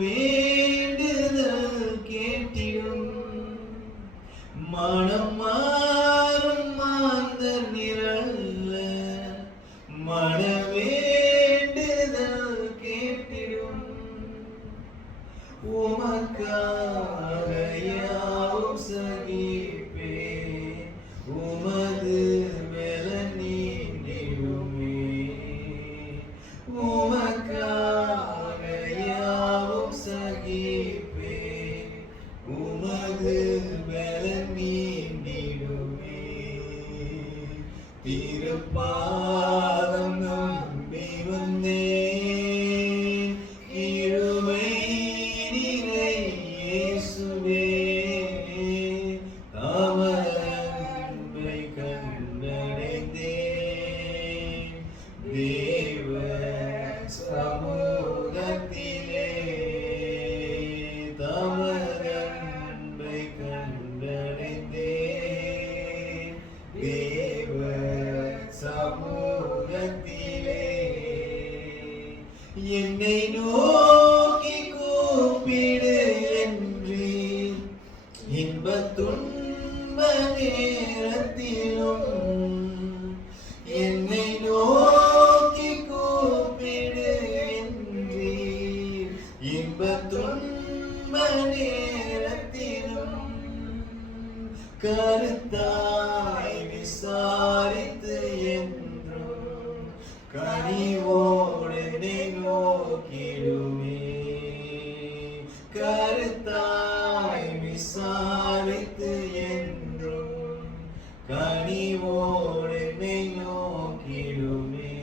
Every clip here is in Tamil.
வேண்டுதல் கேட்டிடும் மனம் மாறும் மாந்தர் நிரல்ல மன வேண்டுதல் கேட்டிடும் உமக்காக யாவும் சகிப்பே உமது பலன் நீண்டிடுமே உமக்காக யாவும் சகிப்பே உமது பலன் நீண்டிடுமே திருப்பாதம் நம்பி வந்தேன் கிருபை நிறை இயேசுவே தமரை கண்டடைந்தேன் தேவ சமூகத்திலே தமரை கண்டடைந்தேன் தேவ சமூகத்திலே என்னை நோக்கி கூப்பிடு என்று இன்பத் துன்ப நேரத்திலும் என்னை நோக்கி கூப்பிடு என்று இன்பத் துன்ப நேரத்திலும் கருத்தாய் விசாரித்து என்றும் கனிவோடு என்னை நோக்கிடுமே கருத்தாய் விசாரித்து என்றும் கனிவோடு என்னை நோக்கிடுமே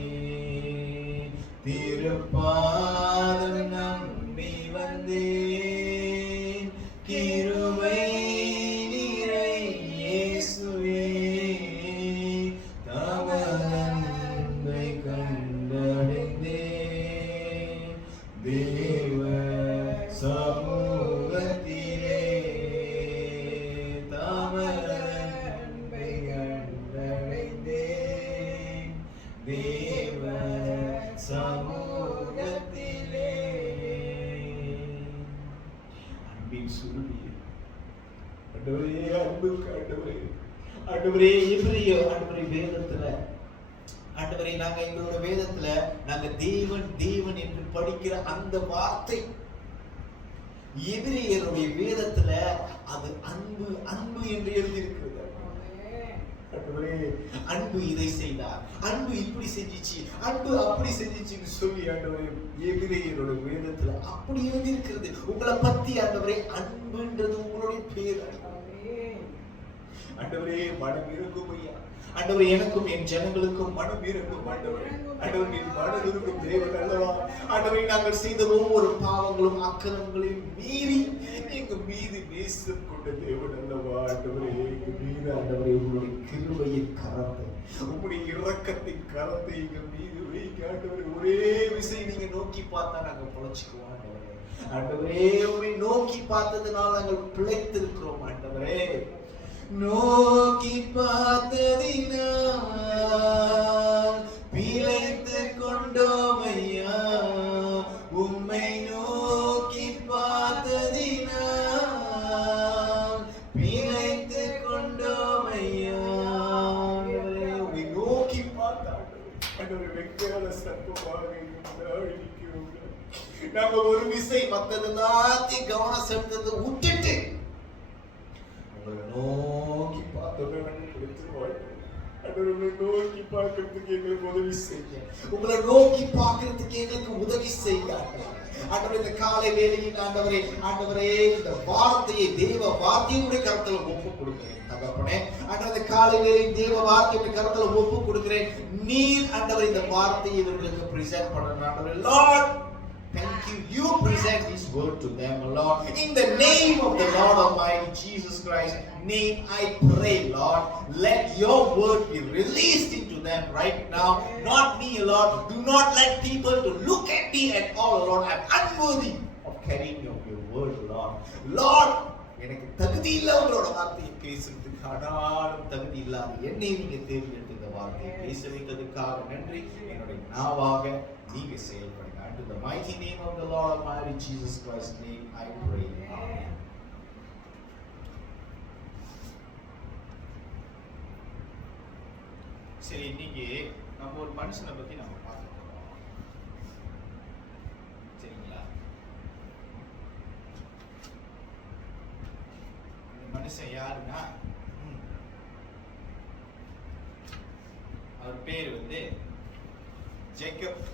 திருப்பாதம் நம்பி வந்தேன் கிருபை நிறை இயேசுவே தமரை கண்டடைந்தேன் தேவ சமூகத்திலே தமரை கண்டடைந்தேன் தேவ சமூகத்திலே அன்பின் சுருளியே ஆண்டவரே அன்புக்கு ஆண்டவரே ஆண்டவரே எபிரேய ஆண்டவரே வேதத்துல ஆண்டவரே நாங்க எங்களோட வேதத்துல நாங்க தேவன் தேவன் என்று படிக்கிற அந்த வார்த்தை எபிரேயருடைய வேதத்துல அது அன்பு அன்பு என்று எழுதியிருக்கிறது அன்பு இதை செய்தார் அன்பு இப்படி செஞ்சிச்சு அன்பு அப்படி செஞ்சிச்சுன்னு சொல்லி ஆண்டவரே எபிரேயரோட வேதத்துல அப்படி எழுதியிருக்கிறது உங்களை பத்தி ஆண்டவரே அன்புன்றது உங்களுடைய பேர் ஆண்டவரே மனம் இருக்கும் ஐயா ஆண்டவரே எனக்கும் என் ஜனங்களுக்கும் மனம் இருக்கும் ஆண்டவரே ஆண்டவரே மனம் இருக்கும் தேவன் அல்லவா ஆண்டவரே நாங்கள் செய்த ஒவ்வொரு பாவங்களும் அக்கிரமங்களையும் மீறி எங்க மீது நேசம் கொண்ட தேவன் அல்லவா ஆண்டவரே எங்க மீது ஆண்டவரே உங்களுடைய கிருபையின் கரத்தை உங்களுடைய இரக்கத்தின் கரத்தை எங்க மீது வைக்க ஆண்டவரே ஒரே விஷயம் நீங்க நோக்கி பார்த்தா நாங்க பொழைச்சுக்குவோம் ஆண்டவரே ஆண்டவரே உங்களை நோக்கி பார்த்ததுனால நாங்கள் பிழைத்திருக்கிறோம் ஆண்டவரே நோக்கி பார்த்ததினால் பிழைத்து கொண்டோம் ஐயா உம்மை நோக்கி பார்த்ததினால் பிழைத்து கொண்டோம் ஐயா உம்மை நோக்கி பார்த்தாண்டவர் வெங்கால சர்ப்பமாக நாங்க ஒரு விசை மத்தது எல்லாத்தையும் கவனம் செலுத்தது விட்டுட்டு நோக்கி பார்த்தோம் நோக்கி பார்க்கறதுக்கு எங்களுக்கு உதவி செய்ய உங்களை நோக்கி பார்க்கறதுக்கு எங்களுக்கு உதவி செய்ய ஆண்டவரே இந்த காலை வேளையில் ஆண்டவரே ஆண்டவரே இந்த வார்த்தையை தேவ வார்த்தையுடைய கருத்துல ஒப்பு கொடுக்கிறேன் தகப்பனே ஆண்டவரே காலை வேளையில் தேவ வார்த்தையுடைய கருத்துல ஒப்பு கொடுக்கிறேன் நீர் ஆண்டவரே இந்த வார்த்தையை இவர்களுக்கு பிரசன்ட் பண்ணணும் ஆண்டவரே Lord thank you. You present this word to them, Lord. In the name of the Lord Almighty Jesus Christ, name I pray, Lord. Let your word be released into them right now. Not me, Lord. Do not let people to look at me at all, Lord. I'm unworthy of carrying your word, Lord. Lord, எனக்கு தகுதி இல்ல உங்களோட வார்த்தையை பேசுறதுக்கு ஆனாலும் தகுதி இல்லாத என்னை நீங்க தேர்ந்தெடுத்த இந்த வார்த்தையை பேச வைத்ததுக்காக நன்றி. என்னுடைய நாவாக நீங்க செயல்படுங்க In the mighty name of the Lord Almighty Jesus Christ's name I pray. Amen. சரி, இன்னைக்கு நம்ம ஒரு மனுஷனை பத்தி நம்ம பார்க்க போறோம். சரிங்களா? இந்த மனுஷன் யாருன்னா, அவர் பேர் வந்து ஜேக்கப்.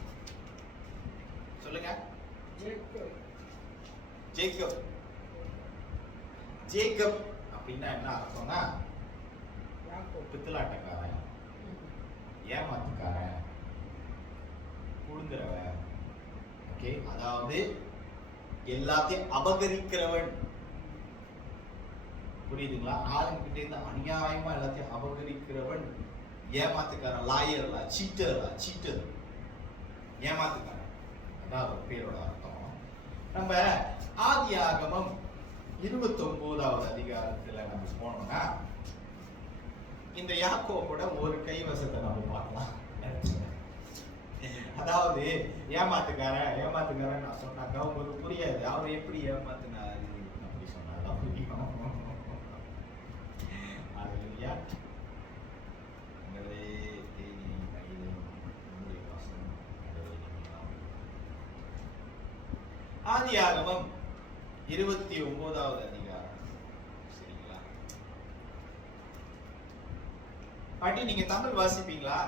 சொல்லுங்க. ஜேக்கப். ஜேக்கப் அப்படின்னா என்ன அர்த்தம்னா, பித்தலாட்டக்காரன், ஏமாத்துக்காரன், புடுங்குறவன். ஓகே, அதாவது எல்லாத்தையும் அபகரிக்கிறவன். புரியுதுங்களா? ஆளுங்கிட்ட இருந்து அநியாயமா எல்லாத்தையும் அபகரிக்கிறவன் ஏமாத்துக்காரன். லாயர்லா, சீட்டர், ஏமாத்துக்காரன். அதான் அவர் பேரோட அர்த்தம். நம்ம ஆதியாகமம் 29வது அதிகாரத்துல நம்ம போனோம்னா, இந்த யாக்கோபோட ஒரு கைவசத்தை நம்ம பார்க்கலாம். அதாவது ஏமாத்துக்காரன் நான் சொன்னாங்க உங்களுக்கு புரியாது. அவர் எப்படி ஏமாத்தினாரு அப்படி சொன்னாதான் புரியும். அது இல்லையா? ஆதியாகமம் 29வது அதிகாரம். சரிங்களா? பாட்டி, நீங்க தமிழ் வாசிப்பீங்களா?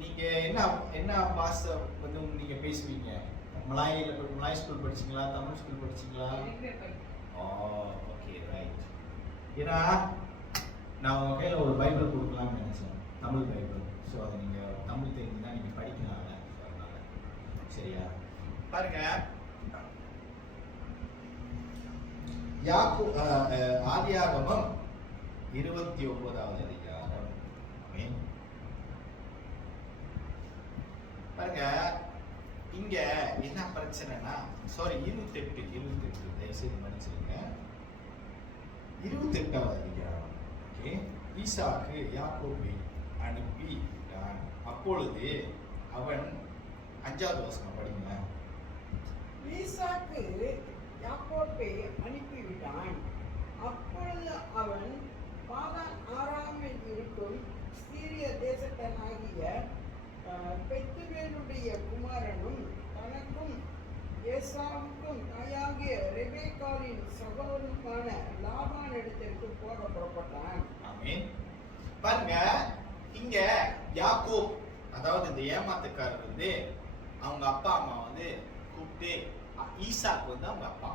நீங்க என்ன பாஷை வந்து நீங்க பேசுவீங்க? மலாய் ஸ்கூல் படிச்சீங்களா? தமிழ் ஸ்கூல் படிச்சீங்களா? Okay, right. ஏன்னா நான் உங்க கையில ஒரு பைபிள் கொடுக்கலாம்னு நினைச்சேன், தமிழ் பைபிள். ஸோ அதை நீங்க தமிழ் தெரிஞ்சுதான் நீங்க படிக்கலாம்ல. சரியா? பாருங்க, ஆதியாகமம் 29வது அதிகாரம். பாருங்க, இங்க என்ன பிரச்சனைனா, சாரி 28 தயவுசெய்து மன்னிச்சிருங்க. 28வது அதிகாரம். ஓகே, ஈசாக்கு யாக்கோபை அனுப்பிட்டான். அப்பொழுது அவன் 5வது வசனம் படிங்க. ஈசாக்கு யாக்கோபை அனுப்பிவிட்டான். அப்பொழுது அவன் பாதான் ஆராமில் இருக்கும் சீரிய தேசத்தனாகிய பெத்துவேலுடைய குமாரனும் தனக்கும் ஏசாவுக்கும் தாயாகிய ரெபேக்காளின் சகோதரனுமான லாபான் இடத்திற்கு போக புறப்பட்டான். ஆமென். பாருங்க, இங்க யாக்கோப், அதாவது இந்த ஏமாத்துக்காரர் வந்து அவங்க அப்பா அம்மா வந்து கூப்பிட்டு, ஈசாக்கு வந்து அவங்க அப்பா.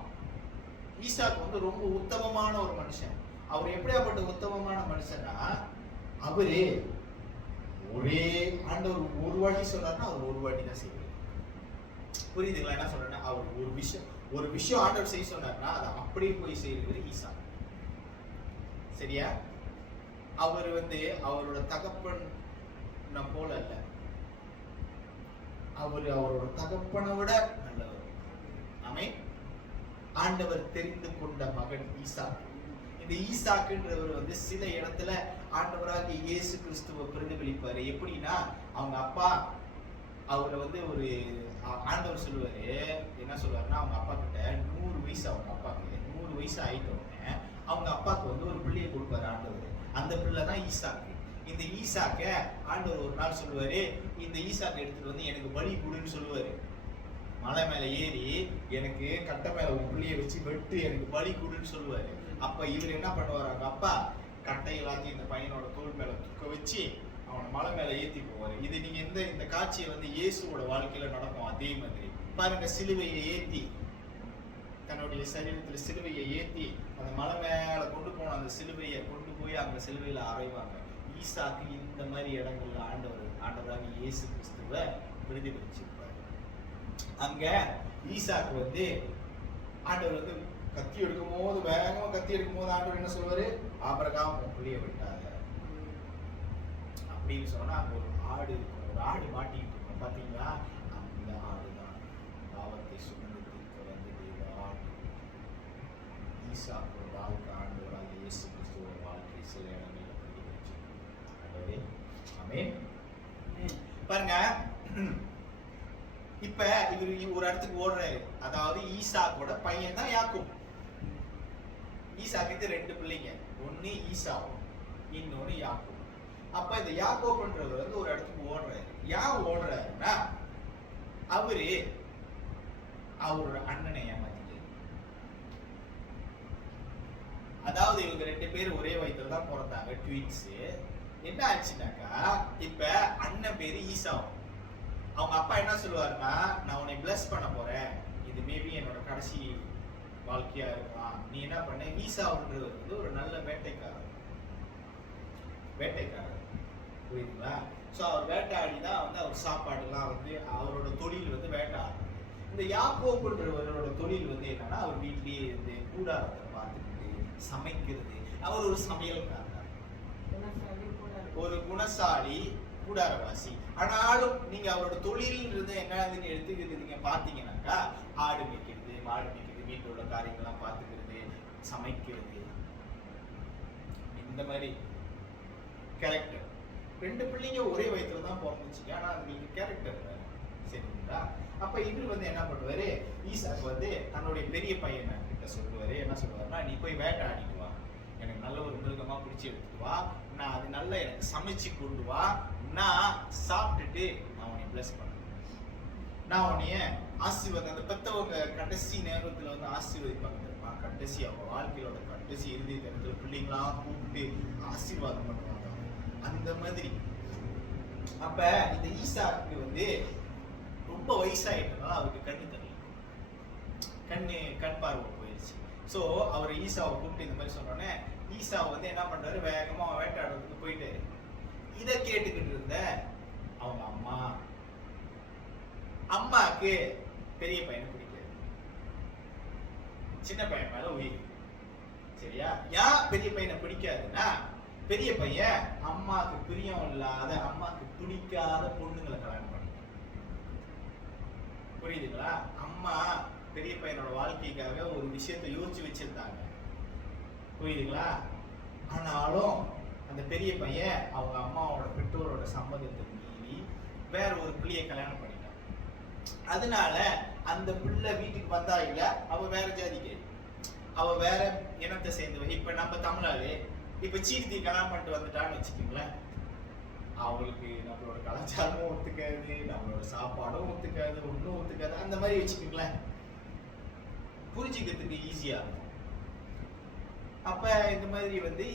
ஈசாக்கு வந்து ரொம்ப உத்தமமான ஒரு மனுஷன். அவர் எப்படியாப்பட்ட உத்தமமான மனுஷன்னா, அவரு ஒரே ஆண்டவர் ஒரு வாட்டி சொன்னார்னா அவர் ஒரு வாட்டி தான் செய்வார். புரியுதுங்களா என்ன சொல்றேன்னா? அவர் ஒரு விஷயம் ஆண்டவர் செய்ய சொன்னார்னா அதை அப்படியே போய் செய்யறது ஈசா. சரியா? அவர் வந்து அவரோட தகப்பன் போல அல்ல, அவரோட தகப்பனை விட நல்லவர். ஆமென். ஆண்டவர் தெரிந்து கொண்ட மகன் ஈசாக்கு. இந்த ஈசாக்குன்றவர் வந்து சில இடத்துல ஆண்டவராகிய இயேசு கிறிஸ்துவை பிரதிபலிப்பாரு. எப்படின்னா, அவங்க அப்பா அவரை வந்து ஒரு ஆண்டவர் சொல்லுவாரு, என்ன சொல்லுவாருன்னா, அவங்க அப்பா கிட்ட 100 வயசு, அவங்க அப்பாக்கு 100 வயசு ஆயிட்டோன்னு அவங்க அப்பாவுக்கு வந்து ஒரு பிள்ளையை கொடுப்பாரு ஆண்டவர். அந்த பிள்ளை தான் ஈசாக்கு. இந்த ஈசாக்க ஆண்டவர் ஒரு நாள் சொல்லுவாரு, இந்த ஈசாக்கு எடுத்துட்டு வந்து எனக்கு பலி கொடுன்னு சொல்லுவாரு. மலை மேல ஏறி எனக்கு கட்டை மேல ஒரு புள்ளியை வச்சு வெட்டு எனக்கு பலி கொடுன்னு சொல்லுவாரு. அப்ப இவர் என்ன பண்ணுவாரு, அவங்க அப்பா கட்டை எல்லாத்தையும் இந்த பையனோட தோல் மேல துக்க வச்சு அவனை மலை மேல ஏத்தி போவாரு. இது நீங்க இந்த காட்சியை வந்து இயேசுவோட வாழ்க்கையில நடக்கும். அதே மாதிரி பாருங்க, சிலுவையை ஏத்தி, தன்னுடைய சரீரத்துல சிலுவையை ஏத்தி அந்த மலை மேல கொண்டு போன அந்த சிலுவையை கொண்டு போய் அந்த சிலுவையில அறைவாங்க. ஈசாக்கு இந்த மாதிரி இடங்கள்ல ஆண்டவராக இயேசு கிறிஸ்துவ பிரதிபலிச்சிருப்பாரு. அங்க ஈசாக்கு வந்து ஆண்டவர் வந்து கத்தி எடுக்கும் போது, வேகமா கத்தி எடுக்கும் போது ஆண்டவர் என்ன சொல்வாரு, ஆபிரகாம் உன் புள்ளிய விட்டாங்க அப்படின்னு சொன்னா, அங்க ஒரு ஆடு இருக்கும், ஒரு ஆடு மாட்டிட்டு இருக்கும். பாத்தீங்களா? அந்த ஆடுதான் பாவத்தை சுமந்து தீர்க்க வந்து தேவ ஆடு. ஈசாக்கு வாழ்க்கை ஆண்டவராக இயேசு கிறிஸ்துவோட வாழ்க்கை சில இடங்களில் பிரதிபலிச்சு. ஆமென். பாருங்க, இவரு ஒரு இடத்துக்கு ஓடுறாரு. அதாவது ஈசாக்கோட பையன் தான் யாக்கோப். ஈசாக்கு 2 பிள்ளைங்க, ஒன்னு ஈசாவும் இன்னொன்னு யாக்கோப். அப்ப இந்த யாக்கோப்ன்றவர் வந்து ஒரு இடத்துக்கு ஓடுறாரு. ஏன் ஓடுறாருன்னா அவரோட அண்ணனை ஏமாத்திட்டாரு. அதாவது இவங்க 2 பேரும் ஒரே வயித்துல தான் பிறந்தாங்க, ட்வின்ஸ். என்ன ஆச்சுனாக்கா, இப்ப அண்ணன் பேரு ஈசாவு. அவங்க அப்பா என்ன சொல்லுவாருன்னா, நான் உன்னை பிளஸ் பண்ண போறேன், இது மேபி என்னோட கடைசி வாழ்க்கையா இருக்கலாம், நீ என்ன பண்ண. ஈசாவுன்றது வந்து ஒரு நல்ல வேட்டைக்காரர், புரியுதுங்களா? ஸோ அவர் வேட்டையாடி தான் வந்து அவர் சாப்பாடுலாம் வந்து அவரோட தொழில் வந்து வேட்டையாடுறது. இந்த யாக்கோப்புன்றவரோட தொழில் வந்து என்னன்னா, அவர் வீட்லயே இருந்து கூடாரத்தை பார்த்துக்கிட்டு சமைக்கிறது. அவர் ஒரு சமையல்காரர், ஒரு குணசாலி கூடாரவாசி. ஆனாலும் நீங்க அவரோட தொழில் இருந்து என்னதுன்னு எடுத்துக்கிறது நீங்க பாத்தீங்கன்னாக்கா, ஆடு மேய்க்கிறது, மாடு மேய்க்கிறது, வீட்டில் உள்ள காரியங்கள்லாம் பார்த்துக்கிறது, சமைக்கிறது, இந்த மாதிரி கேரக்டர். 2 பிள்ளைங்க ஒரே வயசுல தான் பிறந்துச்சுங்க, ஆனா அதுங்களுக்கு கேரக்டர் சரிங்களா? அப்ப இவர் வந்து என்ன பண்ணுவாரு, ஈசாக்கு வந்து தன்னுடைய பெரிய பையனை கிட்ட சொல்லுவாரு. என்ன சொல்லுவாருன்னா, நீ போய் வேட்டையாடிட்டு வா, எனக்கு நல்ல ஒரு மிருகமா பிடிச்சி எடுத்துட்டு வா, நான் அது நல்லா எனக்கு சமைச்சு கொண்டு வா, நான் சாப்பிட்டுட்டு நான் உன்னை பிளஸ் பண்ணுவேன், நான் உன்னைய ஆசீர்வாதம். அந்த பெத்தவங்க கடைசி நேரத்துல வந்து ஆசீர்வதிப்பாங்க தெரியுமா? கடைசி அவங்க வாழ்க்கையோட கடைசி இறுதி நேரத்துல பிள்ளைங்களா கூப்பிட்டு ஆசீர்வாதம் பண்ணுவாங்க, அந்த மாதிரி. அப்ப இந்த ஈசாக்கு வந்து ரொம்ப வயசாயிட்டனால அவருக்கு கண்ணு தெரியல, கண் பார்வை போயிடுச்சு. ஸோ அவர் ஈசாவை கூப்பிட்டு இந்த மாதிரி சொன்னோடனே ஈசாவை வந்து என்ன பண்றாரு, வேகமா வேட்டையாடுறதுக்கு போயிட்டாரு. இதை கேட்டுக்கிட்டு இருந்த அவங்க அம்மாக்கு பெரிய பையனை பிடிக்காது, சின்ன பையன் மேல உயிர். சரியா? ஏன் பெரிய பையனை பிடிக்காதுன்னா, பெரிய பையன் அம்மாக்கு பிரியம் இல்லாத, அம்மாக்கு பிடிக்காத பொண்ணுங்களை கல்யாணம் பண்ண. புரியுதுங்களா? அம்மா பெரிய பையனோட வாழ்க்கைக்காக ஒரு விஷயத்தை யோசிச்சு வச்சிருந்தாங்க, புரியுதுங்களா? ஆனாலும் அந்த பெரிய பையன் அவங்க அம்மாவோட பெற்றோரோட சம்மதத்தை மீறி வேற ஒரு பிள்ளையை கல்யாணம் பண்ணிட்டான். அதனால அந்த பிள்ளை வீட்டுக்கு வந்தா இல்ல, அவ வேற ஜாதிக்கு, அவ வேற இனத்தை சேர்ந்தவ. இப்ப நம்ம தமிழாலே இப்ப சீர்த்தி கல்யாணம் பண்ணிட்டு வந்துட்டான்னு வச்சுக்கோங்களேன், அவங்களுக்கு நம்மளோட கலாச்சாரமும் ஒத்துக்காது, நம்மளோட சாப்பாடும் ஒத்துக்காது, ஒன்றும் ஒத்துக்காது, அந்த மாதிரி வச்சுக்கோங்களேன், புரிஞ்சுக்கிறதுக்கு ஈஸியா இருக்கும். அப்ப இந்த மாதிரி வந்து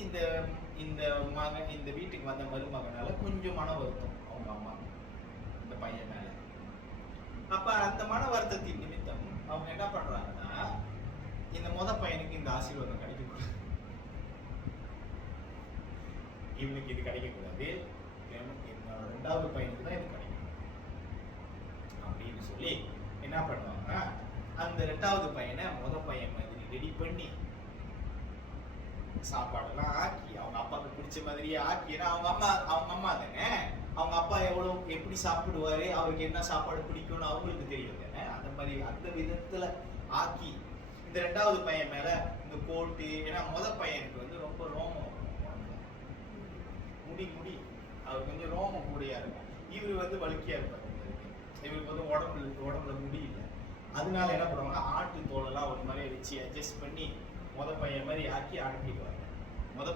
இந்த வீட்டுக்கு வந்த மருமகனால கொஞ்சம் மன வருத்தம் அவங்க அம்மா இந்த பையன் மேல. அப்ப அந்த மன வருத்தத்தின் நிமித்தம் அவங்க என்ன பண்றாங்கன்னா, இந்த பையனுக்கு இந்த ஆசீர்வாதம் கிடைக்கக்கூடாது, இவனுக்கு இது கிடைக்கக்கூடாது, என்னோட 2வது பையனுக்கு தான் இது கிடைக்கும் அப்படின்னு சொல்லி என்ன பண்ணுவாங்கன்னா, அந்த 2வது பையனை பையன் மாதிரி ரெடி பண்ணி சாப்பாடெல்லாம் ஆக்கி அவங்க அப்பாவுக்கு பிடிச்ச மாதிரியே ஆக்கி, ஏன்னா அவங்க அம்மா தானே, அவங்க அப்பா எப்படி சாப்பிடுவாரு, அவருக்கு என்ன சாப்பாடு பிடிக்கும்னு அவங்களுக்கு தெரியும் தானே, அந்த மாதிரி அந்த விதத்துல ஆக்கி இந்த 2வது பையன் மேல இந்த போட்டு. ஏன்னா பையனுக்கு வந்து ரொம்ப ரோமம், முடி அவருக்கு வந்து ரோமம் கூடியா இருக்கும், இவரு வந்து வழுக்கியா இருப்பாரு, இவருக்கு வந்து உடம்புல முடி இல்லை. அதனால என்ன பண்ணுவாங்க, ஆட்டு தோலெல்லாம் ஒரு மாதிரி வச்சு அட்ஜஸ்ட் பண்ணி பையன் மாதிரி ஆக்கி அனுப்பிடுவாங்க.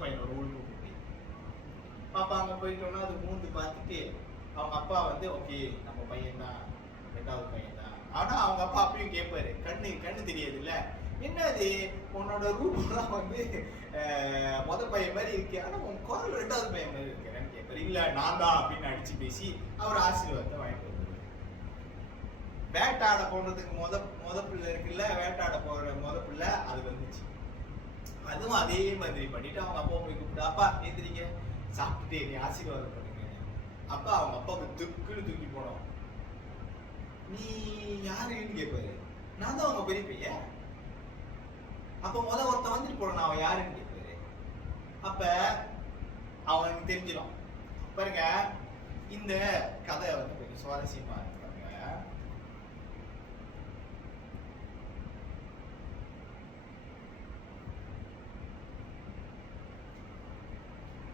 பையனோட உள்பு குட்டி பாப்பா அங்க போயிட்டோம்னா அது மூந்து பார்த்துட்டு அவங்க அப்பா வந்து ஓகே நம்ம பையன் தான், 2வது பையன் தான். ஆனா அவங்க அப்பா அப்பயும் கேட்பாரு, கண்ணு தெரியாது இல்ல, என்னது உன்னோட ரூபம்லாம் வந்து பையன் மாதிரி இருக்கு, ஆனா உன் குரல் 2வது பையன் மாதிரி இருக்கிறேன்னு கேட்பாரு. இல்ல நான் தான் அப்படின்னு அடிச்சு பேசி அவர் ஆசீர்வாதத்தை வாங்கிட்டு வருவாரு. வேட்டாட போடுறதுக்கு முத பிள்ளை இருக்குல்ல, வேட்டாட போற பிள்ளை அது வந்துச்சு. அதுவும் அதே மாதிரி பண்ணிட்டு அவங்க அப்பா போய் கூப்பிட்டு, அப்பா எந்திரிங்க, சாப்பிட்டுட்டு நீ ஆசீர்வாதம் பண்ணுங்க. அப்பா அவங்க அப்பாவுக்கு துக்குன்னு தூக்கி போனோம். நீ யாருன்னு கேட்பாரு. நான் தான் அவங்க பெரிய பையன். அப்ப ஒருத்தன் வந்துட்டு போறான், அவன் யாருன்னு கேட்பாரு. அப்ப அவனுக்கு தெரிஞ்சிடும். பாருங்க, இந்த கதை வந்து கொஞ்சம் சுவாரஸ்யமா இருக்கு.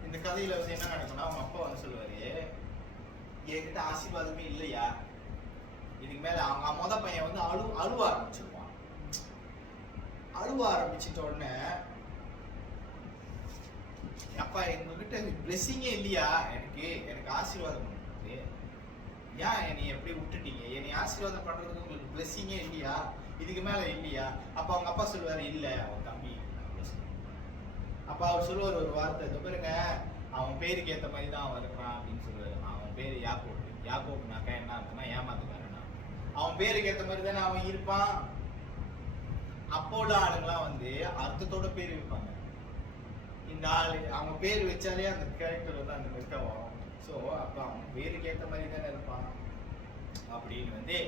இந்த கதையில வந்து என்ன நடக்கும்னா, அவங்க அப்பா வந்து சொல்லுவாரு, என்கிட்ட ஆசீர்வாதமே இல்லையா, இதுக்கு மேல அவங்க மொத பையன் வந்து அழுவ ஆரம்பிச்சிருவான். அழுவ ஆரம்பிச்சிட்ட உடனே, அப்பா எங்ககிட்ட பிளெஸிங்கே இல்லையா, எனக்கு ஆசீர்வாதம் பண்ணுறது, ஏன் என்னை எப்படி விட்டுட்டீங்க, என்னை ஆசீர்வாதம் பண்றதுக்கு உங்களுக்கு பிளெஸிங்கே இல்லையா, இதுக்கு மேல இல்லையா? அப்ப அவங்க அப்பா சொல்லுவாரு, இல்ல அவன் தம்பி. அப்ப அவர் சொல்லுவார் ஒரு வார்த்தை, இந்த பாருங்க அவன் பேருக்கு ஏத்த மாதிரி தான் அவன் இருக்கிறான் அப்படின்னு சொல்லுவாரு. அவன் பேரு யாக்கோபு. யாக்கோபுனாக்கா என்ன அர்த்தம்னா ஏமாத்துக்காரனா. அவன் பேருக்கு ஏத்த மாதிரி தானே அவன் இருப்பான். அப்போ உள்ள ஆளுங்களாம் வந்து அர்த்தத்தோட பேர் வைப்பாங்க. இந்த ஆளு அவங்க பேர் வச்சாலே அந்த கேரக்டர் வந்து அந்த இருக்க வரும். ஸோ அப்போ அவன் பேருக்கு ஏத்த மாதிரி தானே இருப்பான் அப்படின்னு வந்து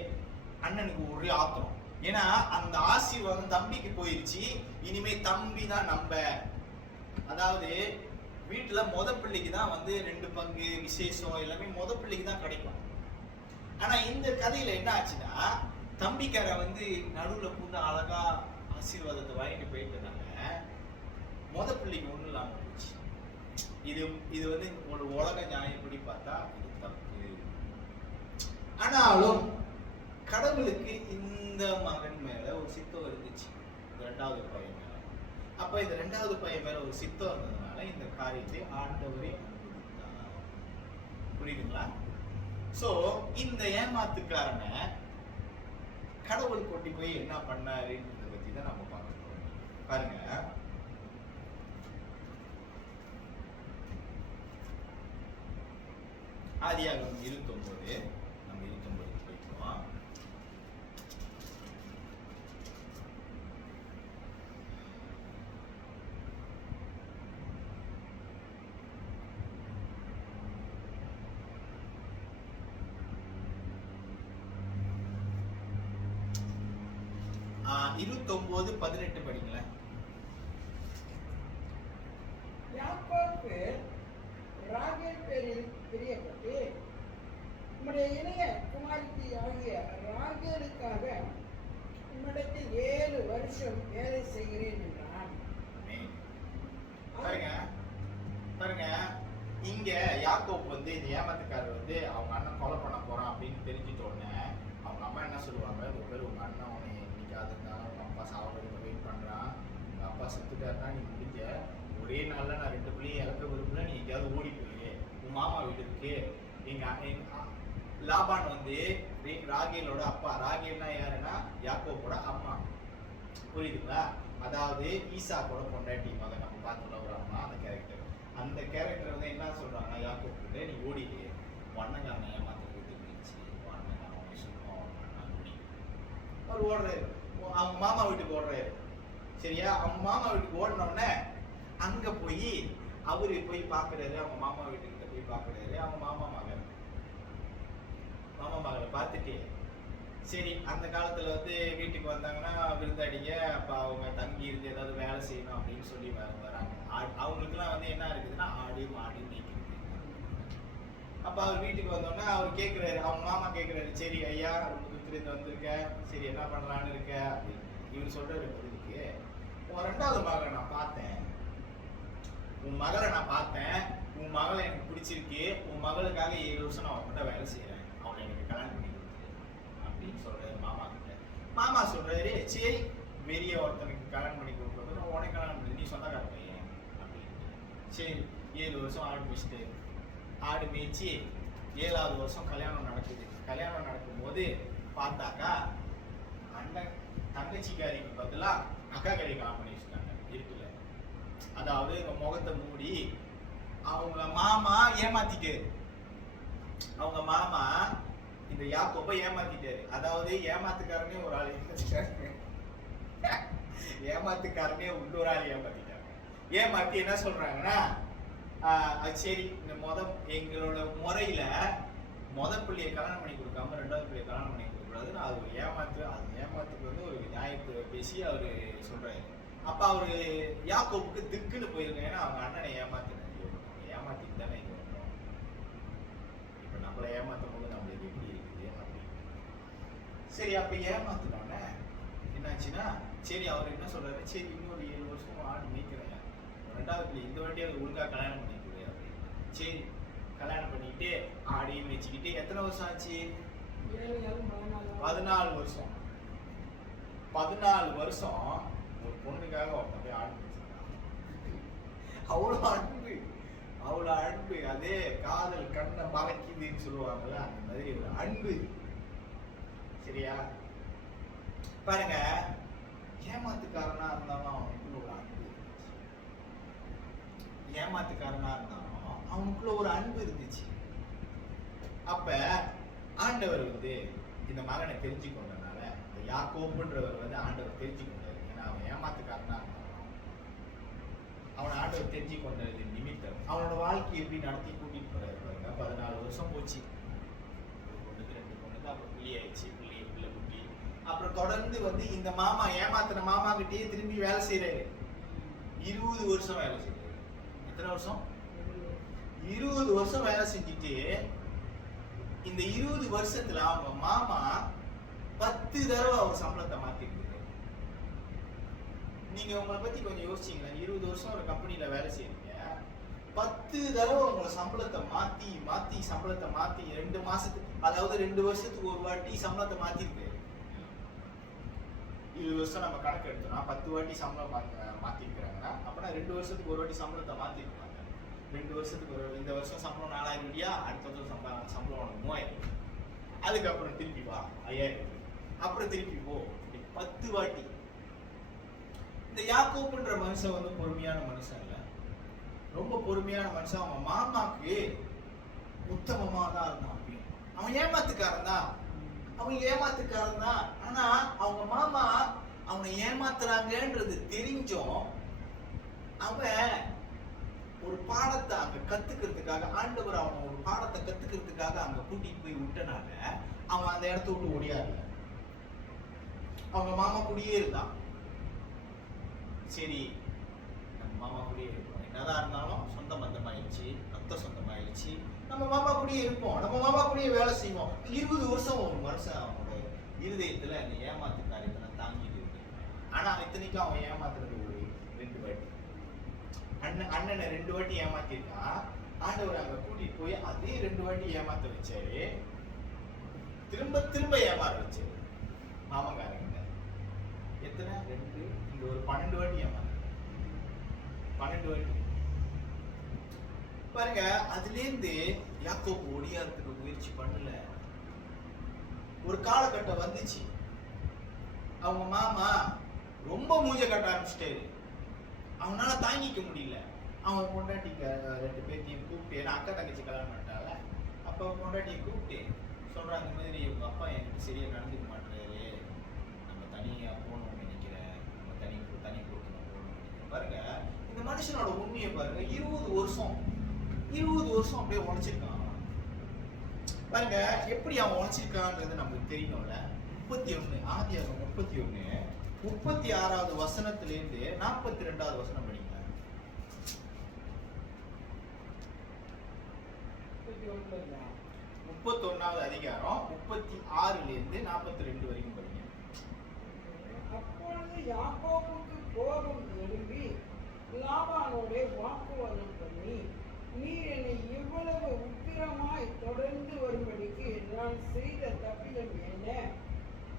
அண்ணனுக்கு ஒரே ஆத்திரம். ஏன்னா அந்த ஆசீர்வாதம் தம்பிக்கு போயிடுச்சு. இனிமே தம்பி தான் நம்ப, அதாவது வீட்டுல மொத பிள்ளைக்கு தான் வந்து 2 பங்கு விசேஷம் எல்லாமே மொத பிள்ளைக்கு தான் கிடைக்கும். ஆனா இந்த கதையில என்ன ஆச்சுன்னா, தம்பிக்கார வந்து நடுவுல பூந்து அழகா ஆசீர்வாதத்தை வாங்கிட்டு போயிட்டனால மொத பிள்ளைக்கு ஒண்ணும் இல்லாம போச்சு. இது வந்து ஒரு உலக நியாயப்படி பார்த்தா இது தப்பு. ஆனாலும் கடவுளுக்கு இந்த மகன் மேல ஒரு சித்தம் இருந்துச்சு, 2வது பையன் மேல. அப்ப இந்த 2வது பையன் மேல ஒரு சித்தம் இருந்ததுனால இந்த காரியத்தை ஆண்டவரே அனுமதித்தார். புரியுதுங்களா? சோ இந்த ஏமாத்துக்காரனை கடவுள் கொண்டு போய் என்ன பண்ணாருன்றத பத்தி தான் நம்ம பார்க்க போறோம். பாருங்க, ஆதியாகமம் 29 நம்ம 29 போயிட்டோம். ஆ 29:18 படிங்களேன். யாக்கோபு ராகேல் பேரில் பிரியப்பட்டு உம்முடைய இளைய குமாரத்தி ஆகிய ராகேலுக்காக உம்மிடத்தில் 7 வருஷம் வேலை செய்கிறேன் என்றான். பாருங்க பாருங்க, இங்க யாக்கோபு வந்து இந்த ஏமாத்துக்காரர் வந்து அவங்க அண்ணன் கொலை பண்ண போறான் அப்படின்னு தெரிஞ்சிட்ட உடனே அவங்க அம்மா என்ன சொல்லுவாங்க, ஒரு பேர் உங்க அண்ணன் உன்னை என்னைக்காவது இருந்தாலும் உங்க அப்பா சாவடிக்க வெயிட் பண்றான், உங்க அப்பா செத்துட்டாருன்னா நீ முடிஞ்ச, ஒரே நாள்ல நான் 2 பிள்ளையும் இறக்க விரும்பல, நீ எங்கேயாவது ஓடி போயிரு, உன் மாமா வீடு இருக்கு. எங்க லாபான் வந்து ராகேலோட அப்பா. ராகேல்னா யாருன்னா யாக்கோபோட அம்மா. புரியுதுங்களா? அதாவது ஈசாக்கோட பொண்டாட்டி மகன். நம்ம பார்த்தோம்ல ஒரு அம்மா, அந்த கேரக்டர். அந்த கேரக்டர் வந்து என்ன சொல்றாங்கன்னா, யாக்கோபு கிட்ட நீ ஓடிடு, வண்ணங்காரனை ஏமாத்துறதுக்கு போயிடுச்சு, வண்ணங்காரன் அவனை சொல்லுவான் அப்படின்னு அவர் ஓடுறாரு. அவங்க மாமா வீட்டுக்கு ஓடுறாரு. சரியா? அவங்க மாமா வீட்டுக்கு ஓடினோடனே அங்க போய் அவரு போய் பாக்குறாரு, அவங்க மாமா வீட்டுக்கிட்ட போய் பாக்குறாரு. அவங்க மாமா மகளை பார்த்துட்டு, சரி அந்த காலத்துல வந்து வீட்டுக்கு வந்தாங்கன்னா விருந்தாடிங்க, அப்ப அவங்க தங்கி இருந்து ஏதாவது வேலை செய்யணும் அப்படின்னு சொல்லி வராங்க. அவங்களுக்குலாம் வந்து என்ன இருக்குதுன்னா ஆடு மாடு நீக்கிறது. அப்ப அவர் வீட்டுக்கு வந்தோடனே அவர் கேட்கிறாரு, அவங்க மாமா கேட்கிறாரு, சரி ஐயா உங்களுக்கு இருந்து வந்திருக்க, சரி என்ன பண்ணலான்னு இருக்க அப்படின்னு. இவர் சொல்றாரு பதிலுக்கு, உன் 2வது மகளை நான் பார்த்தேன், உன் மகளை நான் பார்த்தேன், உன் மகளை எனக்கு பிடிச்சிருக்கு, உன் மகளுக்காக 7 வருஷம் நான் அவங்ககிட்ட வேலை செய்யறேன், அவனை எனக்கு கல்யாணம் பண்ணி கொடுத்து அப்படின்னு சொல்றாரு மாமா கிட்ட. மாமா சொல்றாரு, சரி பெரிய ஒருத்தனுக்கு கல்யாணம் பண்ணி கொடுக்குறது நான் உனக்கு கல்யாணம் பண்ணி, நீ சொந்தக்கார பையன் அப்படின்னு. சரி 7 வருஷம் ஆடு மேய்ச்சிட்டு, ஆடு மேய்ச்சி 7வது வருஷம் கல்யாணம் நடக்குது. கல்யாணம் நடக்கும்போது பார்த்தாக்கா அண்ணன் தங்கச்சிக்காரிக்கு பதிலா அக்காக்காரி கல்யாணம் பண்ணி வச்சுட்டாங்க இருக்குல்ல. அதாவது முகத்தை மூடி அவங்க மாமா ஏமாத்திட்டாரு. அவங்க மாமா இந்த யாக்கோபை ஏமாத்திட்டாரு. அதாவது ஏமாத்துக்காரனே ஒரு ஆள் ஏமாத்திட்டாரு, ஏமாத்துக்காரனே இன்னொரு ஆள் ஏமாத்திட்டாங்க. ஏமாத்தி என்ன சொல்றாங்கன்னா, சரி இந்த எங்களோட முறையில பிள்ளையை கல்யாணம் பண்ணி கொடுக்காம 2வது பிள்ளையை கல்யாணம் பண்ணி கொடுக்கூடாதுன்னு அது ஒரு ஏமாத்து. அது ஏமாத்துக்கு வந்து ஒரு நியாயத்தை பேசி அவரு சொல்றாரு. அப்ப அவரு யாக்கோபுக்கு திக்குன்னு போயிருங்க, ஏன்னா அவங்க அண்ணனை ஏமாத்தினாரு. ஏமாத்திட்டு தானே இது வந்தோம், இப்ப நம்மளை ஏமாத்தும் போது நம்மளுக்கு எப்படி இருக்குது அப்படின்னு. சரி அப்ப ஏமாத்தினோடனே என்னாச்சுன்னா, சரி அவர் என்ன சொல்றாரு, சரி இன்னொரு 7 வருஷம் ஆடு மேய்க்கிறேன், 2வது பிள்ளை இந்த வாட்டியாவது ஒழுங்கா கல்யாணம் பண்ணிக்கூடாது அப்படின்னு. சரி கல்யாணம் பண்ணிக்கிட்டு ஆடையும் மேய்ச்சிக்கிட்டு எத்தனை வருஷம் ஆச்சு, 7 7 14 14 வருஷம் 14 வருஷம் ஒரு பொண்ணுக்காக ஒருத்தன் போய் ஆடு அவ்வளோ அன்பு, அவ்வளோ அன்பு. அதே காதல் கண்ணை மறைக்குதுன்னு சொல்லுவாங்கல்ல, அந்த மாதிரி ஒரு அன்பு. சரியா? பாருங்க, ஏமாத்துக்காரனா இருந்தாலும் அவனுக்குள்ள ஒரு அன்பு இருந்துச்சு. ஏமாத்துக்காரனா இருந்தாலும் அவனுக்குள்ள ஒரு அன்பு இருந்துச்சு. அப்ப ஆண்டவர் இந்த மகனை தெரிஞ்சு கொண்டனால, இந்த யாக்கோப்புன்றவர் ஆண்டவர் தெரிஞ்சு கொண்டாரு. ஏன்னா அவன் ஏமாத்துக்காரனா இருந்தாலும் அவனை ஆண்டவர் தெரிஞ்சு கொண்டது நிமித்தம் அவனோட வாழ்க்கை எப்படி நடத்தி கூட்டிட்டு போறாரு பாருங்க. 14 வருஷம் போச்சு. ஒரு பொண்ணுக்கு 2 பொண்ணுக்கு, அப்புறம் பிள்ளையாயிடுச்சு, பிள்ளை குட்டி. அப்புறம் தொடர்ந்து இந்த மாமா ஏமாத்தின மாமா கிட்டே திரும்பி வேலை செய்யறாரு. 20 வருஷம் வேலை செய்யறாரு. எத்தனை வருஷம்? 20 வருஷம் வேலை செஞ்சுட்டு இந்த 20 வருஷத்துல அவங்க மாமா 10 தடவை அவர் சம்பளத்தை மாத்திருக்கு. நீங்க உங்களை பத்தி கொஞ்சம் யோசிச்சீங்களா? 20 வருஷம் ஒரு கம்பெனில வேலை செய்யறீங்க, 10 தடவை உங்களை சம்பளத்தை மாத்தி சம்பளத்தை மாத்தி 2 மாசத்துக்கு, அதாவது 2 வருஷத்துக்கு ஒரு வாட்டி சம்பளத்தை மாத்திருக்கு. 20 வருஷம் நம்ம கணக்கு எடுத்தோம்னா 10 வாட்டி சம்பளம் மாத்திருக்கிறாங்கன்னா அப்படின்னா 2 வருஷத்துக்கு ஒரு வாட்டி சம்பளத்தை மாத்திருக்காங்க. 2 வருஷத்துக்கு ஒரு, இந்த வருஷம் சம்பளம் 4000 ரூபாயா, அடுத்த வருஷம் சம்பளம் உனக்கு 3000. அதுக்கப்புறம் திருப்பி வா 5000, அப்புறம் திருப்பி போ. 10 வாட்டி. இந்த யாக்கோப்புன்ற மனுஷன் பொறுமையான மனுஷன் இல்ல, ரொம்ப பொறுமையான மனுஷன். அவன் மாமாக்கு உத்தமமா தான் இருந்தான். அவன் ஏமாத்துக்காரன் தான். ஆனா அவங்க மாமா அவனை ஏமாத்துறாங்கன்றது தெரிஞ்சும் அவன் ஒரு பாடத்தை அங்க கத்துக்கிறதுக்காக, ஆண்டவர் அவன் ஒரு பாடத்தை கத்துக்கிறதுக்காக அங்க கூட்டிட்டு போய் விட்டனால அவன் அந்த இடத்த விட்டு ஓடியாருல. அவங்க மாமா கூடயே இருந்தான். சரி, நம்ம மாமா கூடயே இருப்போம், என்னதான் இருந்தாலும் சொந்த பந்தமாயிடுச்சு, ரத்த சொந்தமாயிடுச்சு, நம்ம மாமா கூடயே இருப்போம், நம்ம மாமா கூடயே வேலை செய்வோம். 20 வருஷம் ஒரு மனுஷன் அவனோட இருதயத்துல அந்த ஏமாத்து காரியத்தை தாங்கிட்டு இருக்கு. ஆனா இத்தனைக்கும் அவன் ஏமாத்துறது ஒரு 2 வாட்டி. அண்ணனை 2 வாட்டி ஏமாத்திருக்கான். ஆண்டவர் அங்க கூட்டிட்டு போய் அதே 2 வாட்டி ஏமாத்த வச்சாரு. திரும்ப ஏமாற வச்சாரு மாமங்காரங்க. எத்தனை? 2, இங்க ஒரு 12 வாட்டி ஏமாறு. 12 வாட்டி பாருங்க. அதுல இருந்து யாக்கோபு ஒடியாரத்துக்கு முயற்சி பண்ணல. ஒரு காலகட்டம் வந்துச்சு, அவங்க மாமா ரொம்ப மூஞ்ச கட்ட ஆரம்பிச்சிட்டாரு. அவனால தாங்கிக்க முடியல. அவன் பொண்டாட்டிக்க 2 பேர்த்தையும் கூப்பிட்டு, ஏன்னா அக்கா தங்கச்சி கல்யாணம் பண்ணிட்டால, அப்ப பொண்டாட்டியை கூப்பிட்டு சொல்றான், இந்த மாதிரி உங்க அப்பா என்கிட்ட சரியா நடந்துக்க மாட்டாரு, நம்ம தனியா போகணும்னு நினைக்கிறேன், நம்ம தனி கொடுக்கணும் போகணும்னு நினைக்கிறேன். பாருங்க இந்த மனுஷனோட உண்மையை பாருங்க. 20 வருஷம் அப்படியே உழைச்சிருக்கான். பாருங்க எப்படி அவன் உழைச்சிருக்கான்றது நமக்கு தெரியணும்ல. 31 ஆதியாகமம் 31 36வது வசனத்திலிருந்து 42வது வசனம் படிங்க. 31வது அதிகாரம் 36லிருந்து 42 வரைக்கும் படிங்க. அப்பொழுது யாக்கோபுக்கு கோபம் எழும்பி லாபானோடே வாக்குவாதம் பண்ணி, நீர் என்னை இவ்வளவு உக்கிரமாய் தொடர்ந்து வரும்படிக்கு நான் செய்த தப்பிதம் என்ன?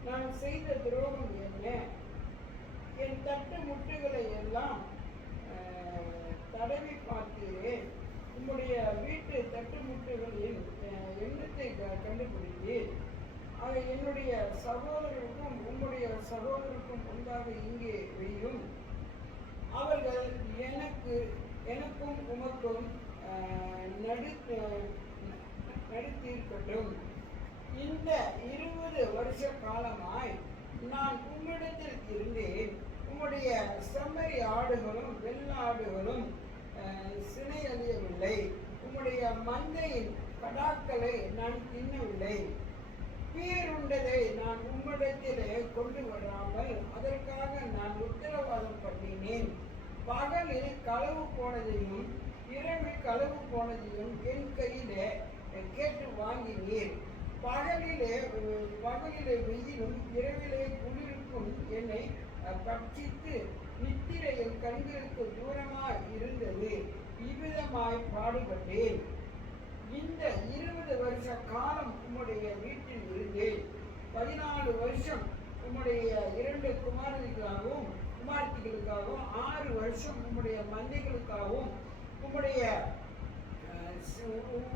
நான் செய்த துரோகம் என்ன? என் தட்டு முட்டுகளை எல்லாம் தடவி பார்த்தீரேன். உம்முடைய வீட்டு தட்டு முட்டுகளின் எண்ணத்தை கண்டுபிடித்தீர். என்னுடைய சகோதரருக்கும் உம்முடைய சகோதரருக்கும் முன்பாக இங்கே வையும். அவர்கள் எனக்கும் உமக்கும் நடுத்தீர்க்கட்டும். இந்த 20 வருஷ காலமாய் நான் உம்மிடத்தில் இருந்தேன். உம்முடைய செம்மறி ஆடுகளும் வெள்ளாடுகளும் சினையழியவில்லை. உம்முடைய மந்தையின் கடாக்களை நான் தின்னவில்லை. பீருண்டதை நான் உம்மிடத்திலே கொண்டு வராமல் அதற்காக நான் உத்தரவாதம் பண்ணினேன். பகலில் களவு போனதையும் இரவில் களவு போனதையும் என் கையிலே கேட்டு வாங்கினீர். பகலிலே வெயிலும் இரவிலே குளிருக்கும் என்னை பட்சித்து நித்திரை என் கண்களுக்கு தூரமாய் இருந்தது. இவ்விதமாய் பாடுபட்டேன். இந்த 20 வருஷ காலம் உம்முடைய வீட்டில் இருந்தேன். 14 வருஷம் உம்முடைய 2 குமாரர்களுக்காகவும் 6 வருஷம் உம்முடைய மந்தைகளுக்காகவும்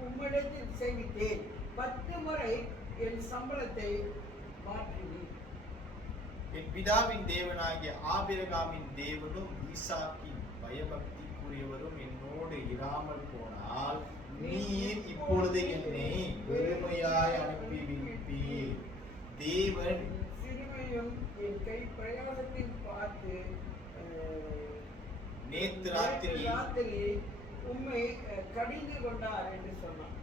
உம்மிடத்தில் சேமித்தேன். 10 முறை என் சம்பளத்தை மாற்றினேன். என் பிதாவின் தேவனாகிய ஆபிரகாமின் தேவனும் ஈசாக்கின் பயபக்திக்குரியவரும் என்னோடு இராமல் போனால் நீர் இப்பொழுது என்னை வெறுமையாய் அனுப்பிவிப்பீர். தேவன் சிறுமையும் என் கை பிரயாசத்தையும் பார்த்து நேற்று ராத்திரி ராத்திரி உம்மை கடிந்து கொண்டார் என்று சொன்னார்.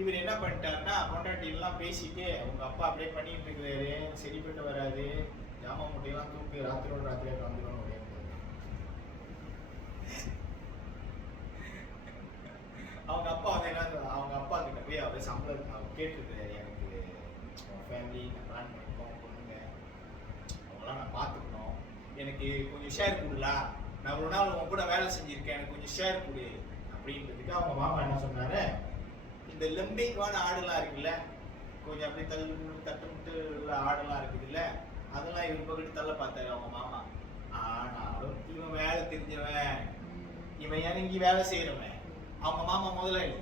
இவர் என்ன பண்ணிட்டாருன்னா, பொண்டாட்டி எல்லாம் பேசிட்டு உங்க அப்பா அப்படியே பண்ணிட்டு இருக்கிறாரு, சரிப்பட்டு வராது, ஜாமா மூட்டையெல்லாம் தூக்கு, ராத்திரியோட ராத்திரியா கலந்துக்கணும் அப்படின்னு. அவங்க அப்பா வந்து என்ன, அவங்க அப்பா கிட்ட போய் அவர் சம்பளம் அவர் கேட்டுருக்காரு, எனக்கு ஃபேமிலி நான் பிளான் பண்ணிருக்கோம், பொண்ணுங்க அவங்களாம் நான் பார்த்துக்கணும், எனக்கு கொஞ்சம் ஷேர் கொடுல, நான் ஒரு நாள் உங்க கூட வேலை செஞ்சிருக்கேன், எனக்கு கொஞ்சம் ஷேர் கொடு அப்படின்றதுக்கு அவங்க மாமா என்ன சொன்னாரு, இந்த லெம்பிங்கான ஆடுலாம் இருக்குல்ல, கொஞ்சம் அப்படி தட்டுமுட்டு ஆடுலாம் இருக்குதுல்ல, அதெல்லாம் இவர் பக்கத்து தள்ள பார்த்தாரு அவங்க மாமா. ஆனாலும் இவன் வேலை தெரிஞ்சவன், இவன் இறங்கி வேலை செய்யறவன், அவங்க மாமா முதலாளி.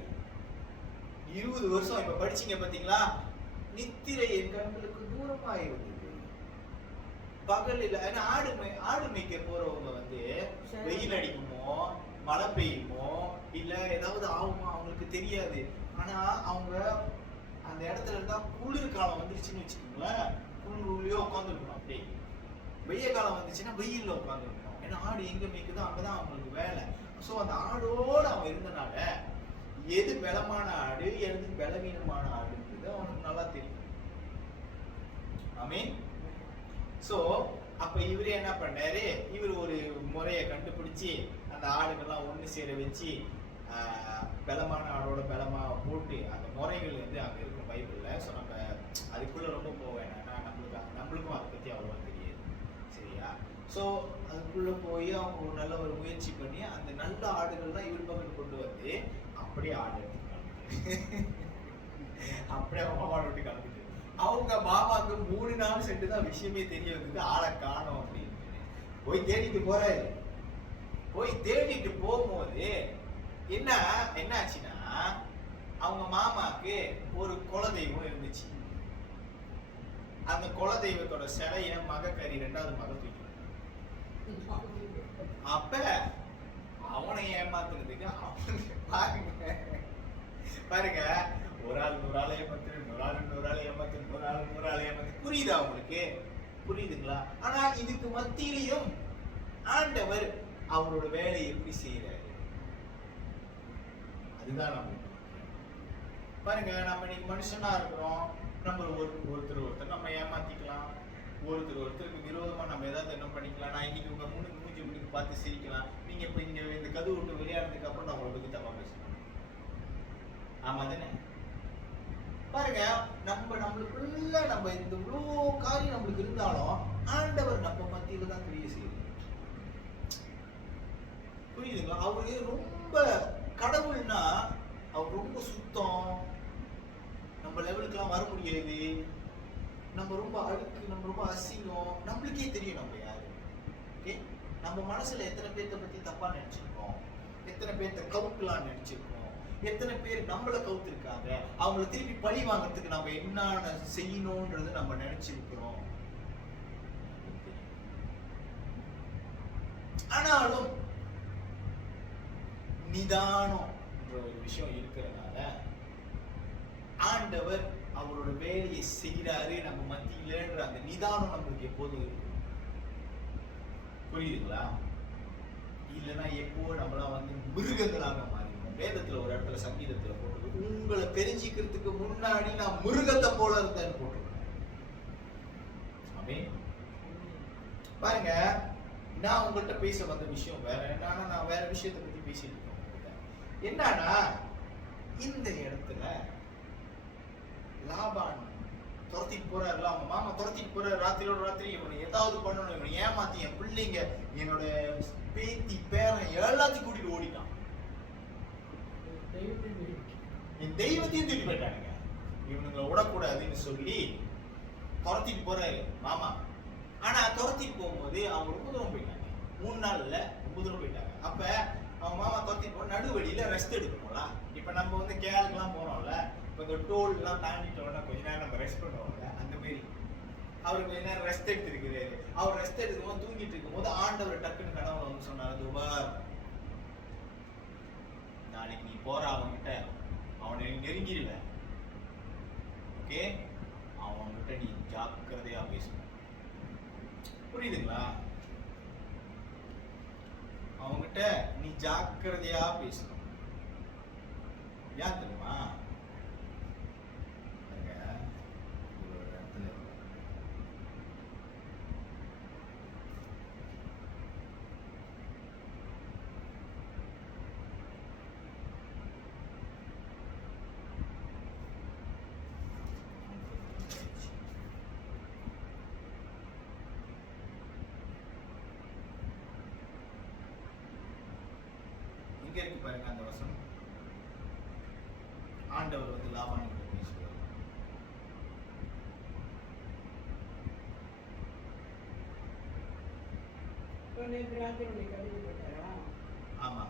20 வருஷம் இப்ப படிச்சீங்க பாத்தீங்களா, நித்திரை என் கண்களுக்கு தூரமா இருந்தது. பகல் இல்ல, ஏன்னா ஆடு மேய்க்க போறவங்க வந்து வெயில் அடிக்குமோ மழை பெய்யுமோ இல்ல ஏதாவது ஆகுமோ அவங்களுக்கு தெரியாது. ஆனா அவங்க அந்த இடத்துல இருந்தா குளிர் காலம் வந்துருச்சுன்னு வச்சுக்கோங்களேன், குளிர்லயோ உட்காந்துருக்கணும், அப்படியே வெய்ய காலம் வந்துச்சுன்னா வெயில்ல உட்காந்துருக்கணும். ஏன்னா ஆடு எங்க மேய்க்குதோ அங்கதான் அவங்களுக்கு வேலை. ஸோ அந்த ஆடோடு அவன் இருந்தனால எது பலமான ஆடு எது பலவீனமான ஆடுன்றது அவனுக்கு நல்லா தெரியும். ஆமீன். ஸோ அப்ப இவரே என்ன பண்ணாரு, இவர் ஒரு முறையை கண்டுபிடிச்சு அந்த ஆடுகள்லாம் ஒன்று சேர வச்சு பலமான ஆடோட பலமா போட்டு அந்த முறைகள் வந்து அங்க இருக்கும் பைபிள்ல. ஸோ நம்ம அதுக்குள்ள ரொம்ப போக வேணாம், நம்மளுக்கும் அதை பத்தி அவ்வளவா தெரியாது, சரியா? ஸோ அதுக்குள்ள போய் அவங்க ஒரு நல்ல ஒரு முயற்சி பண்ணி அந்த நல்ல ஆடுகள்லாம் இவர் பக்கம் கொண்டு வந்து அப்படியே ஆடு எடுத்து அப்படியே அவங்க மாமா விட்டு கிளம்பிட்டு அவங்க மாமாவுக்கு 3 நாள் சென்று தான் விஷயமே தெரிய வந்தது, ஆளை காணோம் அப்படின்னு. போய் தேடிட்டு போறாரு. போய் தேடிட்டு போகும்போது என்ன ஆச்சுன்னா, அவங்க மாமாக்கு ஒரு குலதெய்வம் இருந்துச்சு. அந்த குலதெய்வத்தோட சிலைய மகக்கறி 2வது மக தூக்கி, அப்ப அவனை ஏமாத்துறதுக்கு பாருங்க, ஒரு ஆள் 100 ஆளை ஏமாத்து, 100 ஆள் 100 ஆளை ஏமாத்து, 100 ஆள் 100 ஆளை ஏமாத்து. புரியுதா உங்களுக்கு? புரியுதுங்களா? ஆனா இதுக்கு மத்தியிலையும் ஆண்டவர் அவரோட வேலையை எப்படி செய்யறாரு, அதுதான் நம்ம பாருங்க. நம்ம இன்னைக்கு மனுஷனா இருக்கிறோம், நம்ம ஒருத்தர் நம்ம ஏமாத்திக்கலாம், ஒருத்தருக்கு விரோதமா நம்ம ஏதாவது என்ன பண்ணிக்கலாம். நான் இன்னைக்கு உங்க மூஞ்சி முடிக்கு பார்த்து சிரிக்கலாம், நீங்க இப்ப இங்க இந்த கதவு விட்டு விளையாடுறதுக்கு அப்புறம் நான் உங்களை பத்தி தப்பா பேசலாம். ஆமா தானே? பாருங்க, நம்மளுக்குள்ள நம்ம இந்த இவ்வளோ காரியம் நம்மளுக்கு இருந்தாலும் ஆண்டவர் நம்ம மத்தியில தான் கிரியை செய்யுது. புரியுதுங்களா? அவரு ரொம்ப கடவுள்னா அவர் ரொம்ப சுத்தம், நம்ம லெவலுக்குலாம் வர முடியாது, நம்ம ரொம்ப அழுக்கு, நம்ம ரொம்ப அசிங்கம், நம்மளுக்கே தெரியும் நம்ம யாரு. ஓகே, நம்ம மனசுல எத்தனை பேர்த்த பத்தி தப்பா நினைச்சிருக்கோம், எத்தனை பேர்த்த கவுக்கலாம் நினைச்சிருக்கோம், எத்தனை பேர் நம்மள கவுத்திருக்காங்க, அவங்கள திருப்பி பழி வாங்கறதுக்கு நம்ம என்ன செய்யணும்ன்றது நம்ம நினைச்சிருக்கிறோம். ஆனாலும் நிதானம் ஒரு விஷயம் இருக்கிறதுனால ஆண்டவர் அவரோட வேலையை செய்யறாரு நம்ம மத்தியிலன்ற அந்த நிதானம் நம்மளுக்கு எப்போதும் இருக்கும். புரியுதுங்களா? இல்லைன்னா எப்போ நம்மளாம் வந்து மிருகங்களாக மாறிடும். வேதத்துல ஒரு இடத்துல சங்கீதத்துல போட்டு, உங்களை தெரிஞ்சுக்கிறதுக்கு முன்னாடி நான் மிருகத்தை போல இருந்தேன்னு போட்டிருக்கேன். ஆமென். பாருங்க, நான் உங்கள்கிட்ட பேச வந்த விஷயம் வேற என்னன்னா, நான் வேற விஷயத்தை பத்தி பேசிட்டு இருக்கேன். என்னன்னா, இந்த இடத்துல லாபான் துரத்திட்டு போறாருல, அவங்க மாமா துரத்திட்டு போறாரு, ராத்திரியோட ராத்திரி இவனை ஏதாவது பண்ணணும், இவனை ஏமாத்தி என் பிள்ளைங்க என்னோட பேத்தி பேரன் எல்லாத்தையும் கூட்டிட்டு ஓடிட்டான். என் தெய்வத்தையும் தூக்கி போயிட்டானுங்க. இவனுங்களை விடக்கூடாதுன்னு சொல்லி துரத்திட்டு போறாரு மாமா. ஆனா துரத்திட்டு போகும்போது அவங்க ரொம்ப தூரம் போயிட்டாங்க. 3 நாள்ல ரொம்ப தூரம் போயிட்டாங்க. அப்ப அவங்க மாமா துரத்திட்டு போன நடுவழியில ரெஸ்ட் எடுக்கணும்ல. இப்ப நம்ம வந்து கேரளுக்குலாம் போறோம்ல, இப்ப இந்த டோல் எல்லாம் தாண்டிட்டோம்னா கொஞ்ச நேரம் நம்ம ரெஸ்ட் பண்ணுவோம்ல, அந்த மாதிரி அவர் கொஞ்ச நேரம் ரெஸ்ட் எடுத்துருக்கிறாரு. அவர் ரெஸ்ட் எடுக்கும்போது தூங்கிட்டு இருக்கும்போது ஆண்டவர் டக்குன்னு கனவுல வந்து சொன்னாரு, துபார் நாளைக்கு நீ போற அவன்கிட்ட அவனை நெருங்கிடுவ, ஓகே? அவன்கிட்ட நீ ஜாக்கிரதையா பேசணும். புரியுதுங்களா? அவன்கிட்ட நீ ஜாக்கிரதையா பேசணும். ஏன் தெரியுமா? இங்க இருக்கு பாருங்க அந்த வசனம். ஆண்டவர் வந்து லாபான் கிட்ட பேசுவார். ஆமா.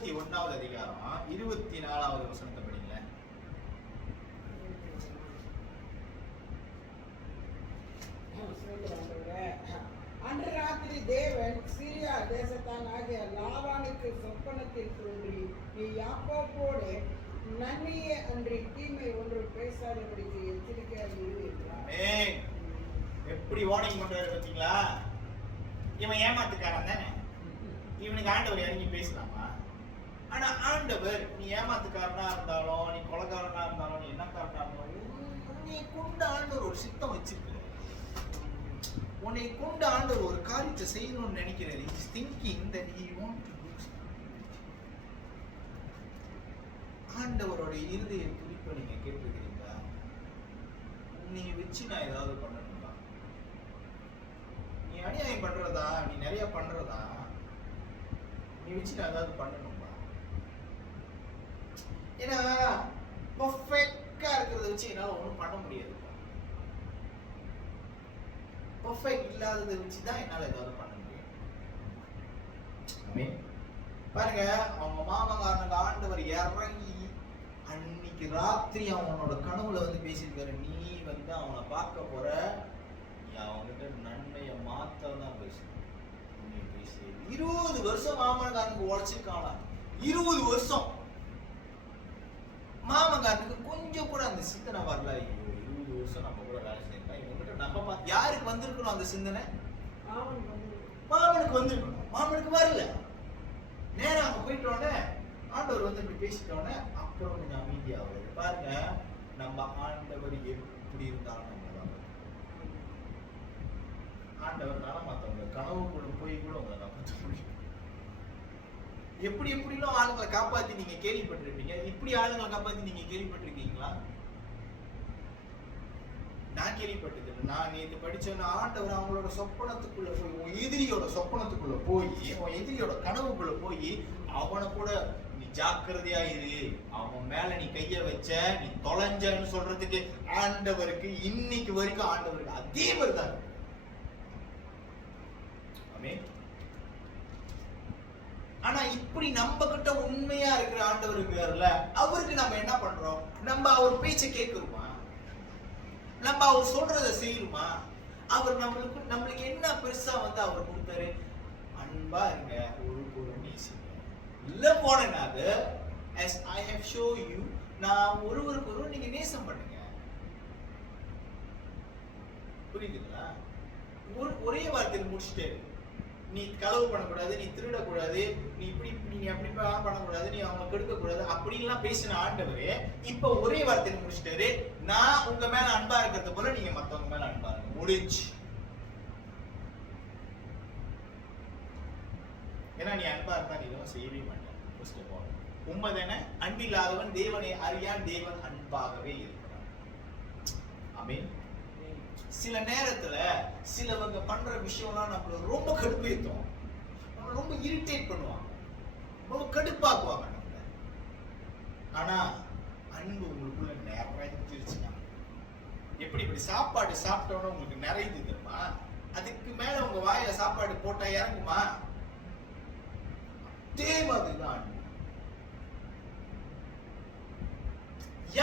31வது அதிகாரம் 24வது வசனத்தை படிங்களேன். அன்று ராத்திரி தேவன் சீரியா தேசத்தான் ஆகிய லாபானுக்கு சொப்பனத்தில் தோன்றி, நீ யாக்கோபோடு நன்மையே அன்றி தீமை ஒன்று பேசாதபடிக்கு எச்சரிக்கையாக இரு என்றார். எப்படி வார்னிங் பண்றாரு பாத்தீங்களா? இவன் ஏமாத்துக்காரன் தானே, இவனுக்கு ஆண்டவர் இறங்கி பேசலாமா? ஆனா ஆண்டவர் நீ ஏமாத்துக்காரனா இருந்தாலும், நீ கொலைக்காரனா இருந்தாலும், நீ என்ன காரனா இருந்தாலும், உன்னை கொண்டு ஆண்டவர் ஒரு சித்தம் வச்சிருக்க. உன்னை கொண்டு ஆண்டவர் ஒரு காரியத்தை செய்யணும்னு நினைக்கிறாரு. He is thinking that he want to do something. ஆண்டவரோட இருதய துடிப்பை நீங்க கேட்டிருக்கிறீங்களா? நீ வச்சு நான் ஏதாவது பண்ணணும்பா, நீ அநியாயம் பண்றதா, நீ நிறைய பண்றதா, நீ வச்சு நான் ஏதாவது பண்ணணும்பா. ஏன்னா பர்ஃபெக்டா இருக்கிறத வச்சு என்னால ஒன்றும் பண்ண முடியாது. பர்ஃபெக்ட் இல்லாததை வச்சு தான் என்னால ஏதாவது பண்ண முடியும். பாருங்க, அவங்க மாமங்காரனுக்கு ஆண்டவர் இறங்கி அன்னைக்கு ராத்திரி அவனோட கனவுல வந்து பேசியிருக்காரு, நீ வந்து அவனை பார்க்க போற, நீ அவன்கிட்ட நன்மையை மாத்தான் பேசணும். 20 வருஷம் மாமங்காரனுக்கு உழைச்சிருக்கானா? 20 வருஷம் மாமங்காரனுக்கு கொஞ்சம் கூட அந்த சிந்தனை வரல. ஐயோ 20 வருஷம் நம்ம கூட வேலை செய்யலாம், இவங்கிட்ட நம்ம யாருக்கு வந்திருக்கணும் அந்த சிந்தனை? மாமனுக்கு வந்திருக்கணும். மாமனுக்கு வரல. நேரம் அங்க போயிட்டோன்னே ஆண்டவர் வந்து இப்படி பேசிட்டோன்னே அப்புறம் கொஞ்சம் அமைதியா வருது. பாருங்க, நம்ம ஆண்டவர் எப்படி இருந்தாலும் நம்ம ஆண்டவர் நாள மாத்தவங்க கனவுக்குள்ள போய் கூட உங்களை காப்பாற்ற முடியும். எப்படி எப்படிலாம் ஆளுங்களை காப்பாத்தி நீங்க கேள்விப்பட்டிருப்பீங்க. இப்படி ஆளுங்களை காப்பாத்தி நீங்க கேள்விப்பட்டிருக்கீங்களா? நான் கேள்விப்பட்டது. நான் நேற்று படிச்சேன்னா ஆண்டவர் அவங்களோட சொப்பனத்துக்குள்ள போய், உன் எதிரியோட சொப்பனத்துக்குள்ள போய், உன் எதிரியோட கனவுக்குள்ள போய் அவனை கூட நீ ஜாக்கிரதையா இரு, அவன் மேல நீ கைய வச்ச, நீ தொலைஞ்சன்னு சொல்றதுக்கு ஆண்டவருக்கு இன்னைக்கு வரைக்கும் ஆண்டவருக்கு அதே மாதிரி தான். ஆனா இப்படி நம்ம கிட்ட உண்மையா இருக்கிற ஆண்டவர் இருக்காருல்ல, அவருக்கு நம்ம என்ன பண்றோம்? நம்ம அவர் பேச்சை கேட்கிறோமா? நம்ம அவர் சொல்றதை செய்யணுமா? அவர் நம்மளுக்கு என்ன பெருசா வந்து அவர் கொடுத்தாரு? அன்பா இருங்க, ஒரு நேசிங்க. love one another as I have shown you. நான் ஒருவருக்கு ஒருவர் நீங்க நேசம் பண்ணுங்க. புரியுதுங்களா? ஒரே வார்த்தையில் முடிச்சுட்டே, நீ களவு பண்ணக்கூடாது, நீ திருடக்கூடாது, நீ இப்படி நீ அப்படி பண்ணக்கூடாது, நீ அவங்களை கெடுக்கக்கூடாது அப்படின்லாம் பேசின ஆண்டவரே இப்ப ஒரே வார்த்தையில் முடிச்சுட்டாரு, நான் உங்க மேல அன்பா இருக்கிறது போல நீங்க மத்தவங்க மேல அன்பா இருங்க. முடிஞ்சு. ஏன்னா நீ அன்பா இருந்தா நீ இதெல்லாம் செய்யவே மாட்டேன். ஃபர்ஸ்ட் ஆஃப் ஆல் உண்மைதானே? அன்பில்லாதவன் தேவனை அறியான், தேவன் அன்பாகவே இருக்கிறான். ஆமென். சில நேரத்துல சிலவங்க பண்ற விஷயம்லாம் நம்மள ரொம்ப கடுப்பேத்தும், நம்மள ரொம்ப இரிட்டேட் பண்ணுவாங்க, ரொம்ப கடுப்பாக்குவாங்க நம்மள. ஆனா அன்பு உங்களுக்குள்ள நிறைஞ்சிருச்சுன்னா, எப்படி இப்படி சாப்பாடு சாப்பிட்டோன்னு உங்களுக்கு நிறையுது தெரியுமா, அதுக்கு மேல உங்க வாயில சாப்பாடு போட்டா இறங்குமா? அதே மாதிரிதான் அன்பு.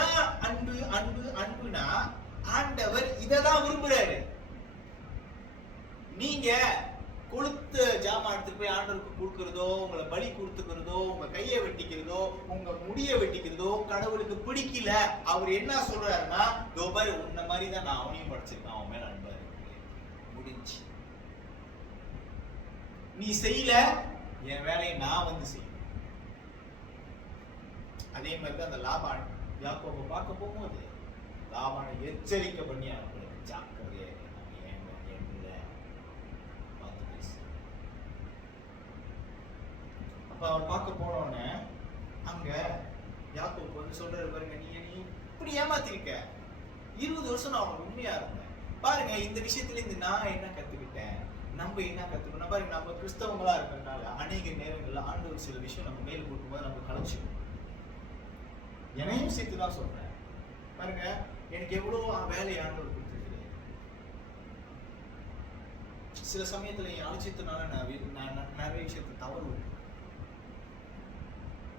ஏன் அன்பு அன்பு அன்புனா, ஆண்டவர் இததான் விரும்புறாரு. நீங்க கொளுத்த ஜாமான் எடுத்துட்டு போய் ஆண்டவருக்கு கொடுக்கிறதோ, உங்களை பலி கொடுத்துக்கிறதோ, உங்க கையை வெட்டிக்கிறதோ, உங்க முடிய வெட்டிக்கிறதோ கடவுளுக்கு பிடிக்கல. அவர் என்ன சொல்றாருன்னா, பாரு உன்ன மாதிரி தான் நான் அவனையும் படிச்சிருக்கேன், அவன் மேல அன்பா இருக்கு, முடிஞ்சு. நீ செய்யல, என் வேலையை நான் வந்து செய்யணும். அதே மாதிரிதான் அந்த லாபான் யாக்கோபை பார்க்க போகும்போது லாபானை எச்சரிக்கை பண்ணி அனுப்புறது, ஜாக்கிரதையா பார்த்து பேசு. அப்ப அவர் பார்க்க போனோடனே அங்க யாக்கோபு வந்து சொல்றாரு, பாருங்க நீ இப்படி ஏமாத்திருக்க, 20 வருஷம் நான் அவனுக்கு உண்மையா இருந்தேன். பாருங்க இந்த விஷயத்துல இருந்து நான் என்ன கத்துக்கிட்டேன், நம்ம என்ன கத்துக்கணும். பாருங்க நம்ம கிறிஸ்தவங்களா இருக்கிறதுனால அநேக நேரங்கள்ல ஆண்டவர் சில விஷயம் நம்ம மேல் கொடுக்கும்போது நம்ம கலைச்சிடும். என்னையும் சேர்த்து தான் சொல்றேன். பாருங்க எனக்கு எவ்வளவு வேலையை ஆண்டவர் கொடுத்துருக்குது. சில சமயத்துல என் அலட்சியத்தினால நான் நிறைய விஷயத்தை தவறு,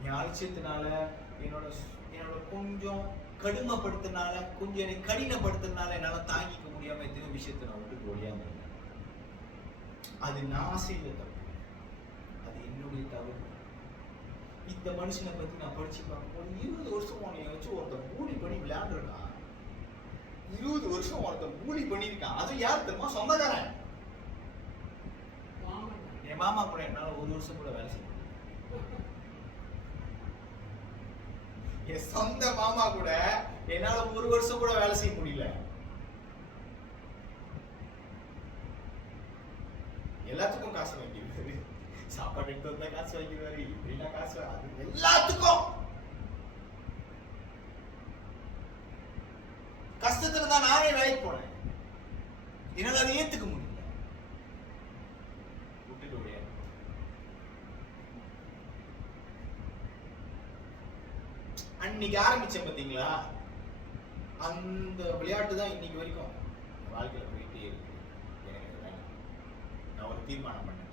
என் அலட்சியத்தினால என்னோட கொஞ்சம் கடுமைப்படுத்தினால, கொஞ்சம் என்னை கடினப்படுத்தினால என்னால தாங்கிக்க முடியாம எத்தனை விஷயத்தை நான் விட்டு ஒழியாம இருந்தேன். அது நான் செய்த தப்பு, அது என்னுடைய தவறு. இந்த மனுஷனை பத்தி நான் படிச்சு பார்க்கும்போது 20 வருஷம் உன்னை வச்சு ஒருத்தன் பூலி பண்ணி விளையாண்டுருக்கான். 20 வருஷம் ஒருத்தன் பூலி பண்ணிருக்கான். அது யார் தெரியுமா? சொந்தக்காரன். என் மாமா கூட என்னால 1 வருஷம் கூட வேலை செய்ய முடியல. என் சொந்த மாமா கூட என்னால 1 வருஷம் கூட வேலை செய்ய முடியல. எல்லாத்துக்கும் காசு வாங்கிடுவாரு, சாப்பாடு எடுத்து வந்தா காசு வாங்கிடுவாரு, இப்படின்னா காசு, அது எல்லாத்துக்கும். கஷ்டத்துல தான் நானே வேலைக்கு போனேன், என்னால அதை ஏத்துக்க முடியல. விட்டுட்டு அன்னைக்கு ஆரம்பிச்சேன் பாத்தீங்களா, அந்த விளையாட்டு தான் இன்னைக்கு வரைக்கும் வாழ்க்கையில போயிட்டே இருக்கு. நான் ஒரு தீர்மானம் பண்ணேன்,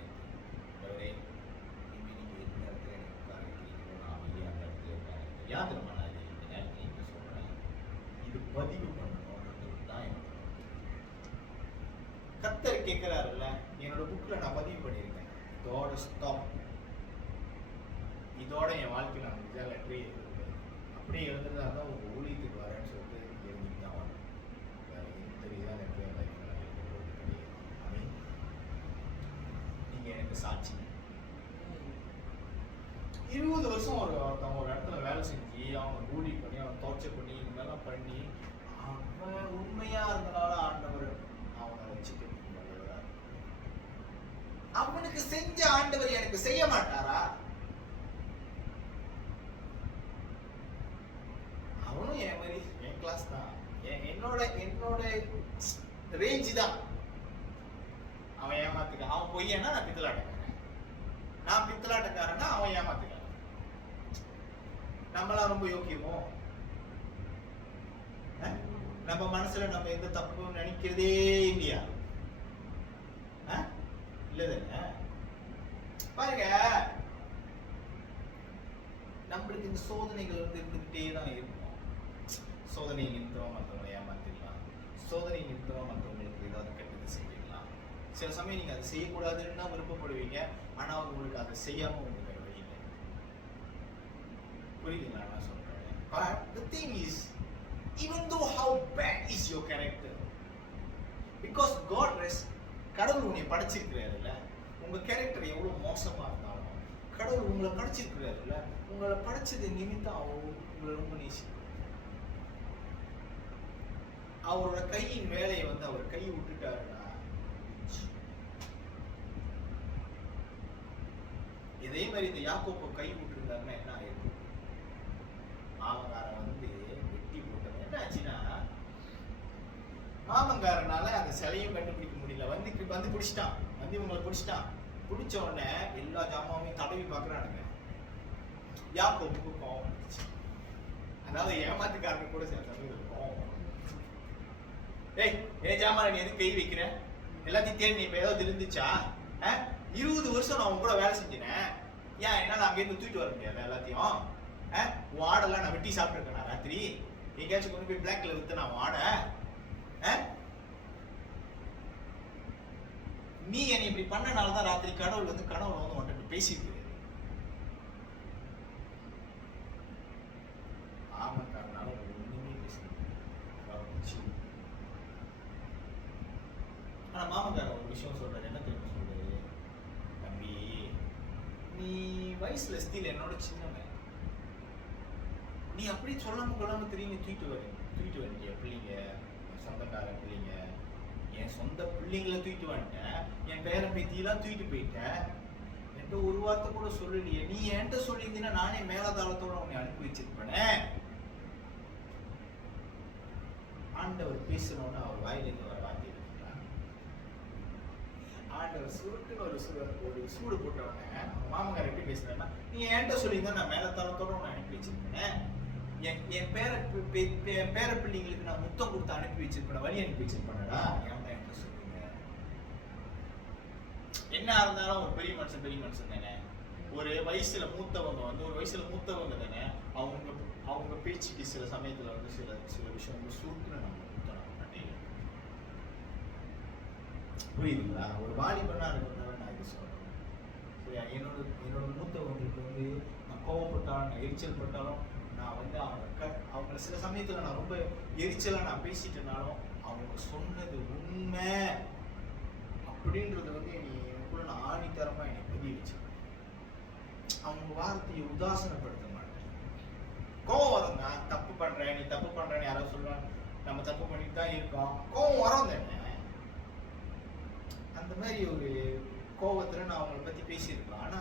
நீங்க எந்த இடத்துல எனக்கு உட்கார வைக்கிறீங்களோ நான் அமைதியாக அந்த இடத்துல உட்கார. யாத்திரமா நான் இந்த நேரத்தில் என்ன சொல்றேன், இது பதிவு பண்ணணும் தான் எனக்கு. கர்த்தர் கேட்கிறாருல்ல, என்னோட புக்ல நான் பதிவு பண்ணியிருக்கேன், இதோட ஸ்டாப், இதோட என் வாழ்க்கையில் நான் நிஜ லெட்டரே எழுதுறேன். அப்படியே எழுதுறதா தான் உங்க ஊழியத்துக்கு வரேன்னு சொல்லிட்டு எழுதிட்டு தான் வரேன். வேற எந்த நிஜ லெட்டரே லைஃப்ல நான் எழுதுறது கிடையாது. ஆமீன். நீங்க எனக்கு சாட்சி. 20 வருஷம் ஒருத்தவங்க ஒரு இடத்துல வேலை செஞ்சு அவங்க கூலி பண்ணி அவன் டார்ச்சர் பண்ணி இந்த மாதிரிலாம் பண்ணி அவன் உண்மையா இருந்தனால ஆண்டவர் அவனை வச்சுட்டு அவனுக்கு செஞ்ச ஆண்டவர் எனக்கு செய்ய மாட்டாரா? அவனும் என் மாதிரி என் கிளாஸ் தான், என்னோட ரேஞ்சு தான். அவன் ஏமாத்துக்க, அவன் பொய்யன்னா நான் பித்தலாட்டக்காரன், நான் பித்தலாட்டக்காரன்னா அவன் ஏமாத்துக்காரன். நம்மளாம் ரொம்ப யோக்கியமோ? நம்ம மனசுல நம்ம எந்த தப்பும் நினைக்கிறதே இல்லையா? இல்லதானே? பாருங்க, நம்மளுக்கு இந்த சோதனைகள் வந்து இருந்துகிட்டே தான் இருக்கும். சோதனை நிமித்தமா மற்றவங்களை ஏமாத்திடலாம், சோதனை நிமித்தமா மற்றவங்களுக்கு ஏதாவது கெட்டது செய்யலாம். சில சமயம் நீங்க அதை செய்யக்கூடாதுன்னு தான் விருப்பப்படுவீங்க, ஆனா உங்களுக்கு அதை செய்யாம உங்களுக்கு வேற வழி இல்லை. புரியுதுங்களா நான் சொல்றேன்? But the thing is, even though how bad is your character, because God rest, கடவுள் உன்னை படைச்சிருக்கிறாருல்ல, உங்க கேரக்டர் எவ்வளவு மோசமா இருந்தாலும் கடவுள் உங்களை படைச்சிருக்கிறாருல்ல, உங்களை படைச்சது நிமித்தம் உங்களை ரொம்ப நேசிக்கிறார். அவரோட கையின் வேலையை வந்து அவர் கை விட்டுட்டாருன்னா, இதே மாதிரி இந்த யாக்கோபு கை விட்டுருந்தாருன்னா என்ன ஆயிருக்கும்? ஆவகாரம் வந்து வெட்டி போட்டது என்ன ஆச்சுன்னா, மாமங்காரனால அந்த சிலையும் கண்டுபிடிக்க முடியல. வந்து பிடிச்சிட்டான். வந்து இவங்களை பிடிச்சிட்டான். பிடிச்ச உடனே எல்லா ஜாமாவையும் தடவி பார்க்கறானுங்க. யாக்கோபுக்கு கோவம் வந்துச்சு. அதாவது ஏமாத்துக்காரங்க கூட சில சமயம் கோவம். ஏய், ஏன் ஜாமான நீ எதுக்கு கை வைக்கிற? எல்லாத்தையும் தேடி இப்ப ஏதாவது இருந்துச்சா? 20 வருஷம் நான் உன் கூட வேலை செஞ்சேன். ஏன் என்னால அங்கேருந்து தூக்கிட்டு வர முடியாது எல்லாத்தையும்? வாடெல்லாம் நான் வெட்டி சாப்பிட்டுருக்கேன் ராத்திரி. எங்கேயாச்சும் கொண்டு போய் பிளாக்ல வித்து நான் வாட. நீ என்னை இப்படி பண்ணனாலதான் ராத்திரி கடவுள் வந்து கனவுல வந்து உன்கிட்ட பேசிட்டு. ஆமாக்காரனால ஒண்ணுமே பேசல. ஆனா மாமக்காரன் ஒரு விஷயம் சொல்றாரு. என்ன தெரியுமா சொல்றாரு? தம்பி, நீ வயசுல ஸ்தில் என்னோட சின்னவன். நீ அப்படி சொல்லாம கொள்ளாம தெரியும் தூக்கிட்டு வந்துட்டிய பிள்ளைங்க, சொந்தக்கார பிள்ளைங்க, என் சொந்த பிள்ளைங்களை தூக்கிட்டு வந்துட்டேன். என் பேரன் பேத்தியெல்லாம் தூக்கிட்டு போயிட்டேன். என்கிட்ட ஒரு வார்த்தை கூட சொல்லலையே. நீ என்கிட்ட சொல்லியிருந்தீங்கன்னா நானே மேலதாளத்தோட உன்னை அனுப்பி வச்சிருப்பேனே. ஆண்டவர் பேசணும்னு அவர் வாயிலிருந்து வர வார்த்தை இருக்கிறார். ஆண்டவர் சுருட்டுன்னு ஒரு சூடு போட்டவன மாமங்கார எப்படி பேசுறேன்னா, நீ என்கிட்ட சொல்லியிருந்தா நான் மேலதாளத்தோட உன்னை அனுப்பி வச்சிருப்பேனே. என் பேர பிள்ளைங்களுக்கு நான் முத்தம் கொடுத்து அனுப்பி வச்சிருப்பேன், வழி அனுப்பி வச்சிருப்பேன்டா. ஏன்டா என்கிட்ட சொல்லுங்க? என்ன இருந்தாலும் ஒரு பெரிய மனுஷன் தானே. ஒரு வயசுல மூத்தவங்க தானே. அவங்க பேச்சுக்கு சில சமயத்துல வந்து சில விஷயம் வந்து சுருக்குன்னு நம்ம கொடுத்தோம். புரியுதுங்களா? ஒரு வாலிபனா இருக்கிறதால நான் இது சொல்றேன். சரியா? என்னோட மூத்தவங்களுக்கு வந்து நான் கோவப்பட்டாலும், நான் எரிச்சல் பட்டாலும், நான் வந்து அவங்க சில சமயத்துல நான் ரொம்ப எரிச்சலா நான் பேசிட்டேனாலும் அவங்க சொன்னது உண்மை அப்படின்றது வந்து எனக்குள்ள நான் ஆணித்தரமா எனக்கு பதிய வச்சு. அவங்க வார்த்தையை உதாசனப்படுத்த மாட்டேன். கோவம் வரும். நான் தப்பு பண்றேன், நீ தப்பு பண்றேன்னு யாராவது சொல்லுவாங்க. நம்ம தப்பு பண்ணிட்டு தான் இருக்கோம். கோவம் வரும் தானே. அந்த மாதிரி ஒரு கோவத்துல நான் அவங்களை பத்தி பேசியிருக்கேன். ஆனா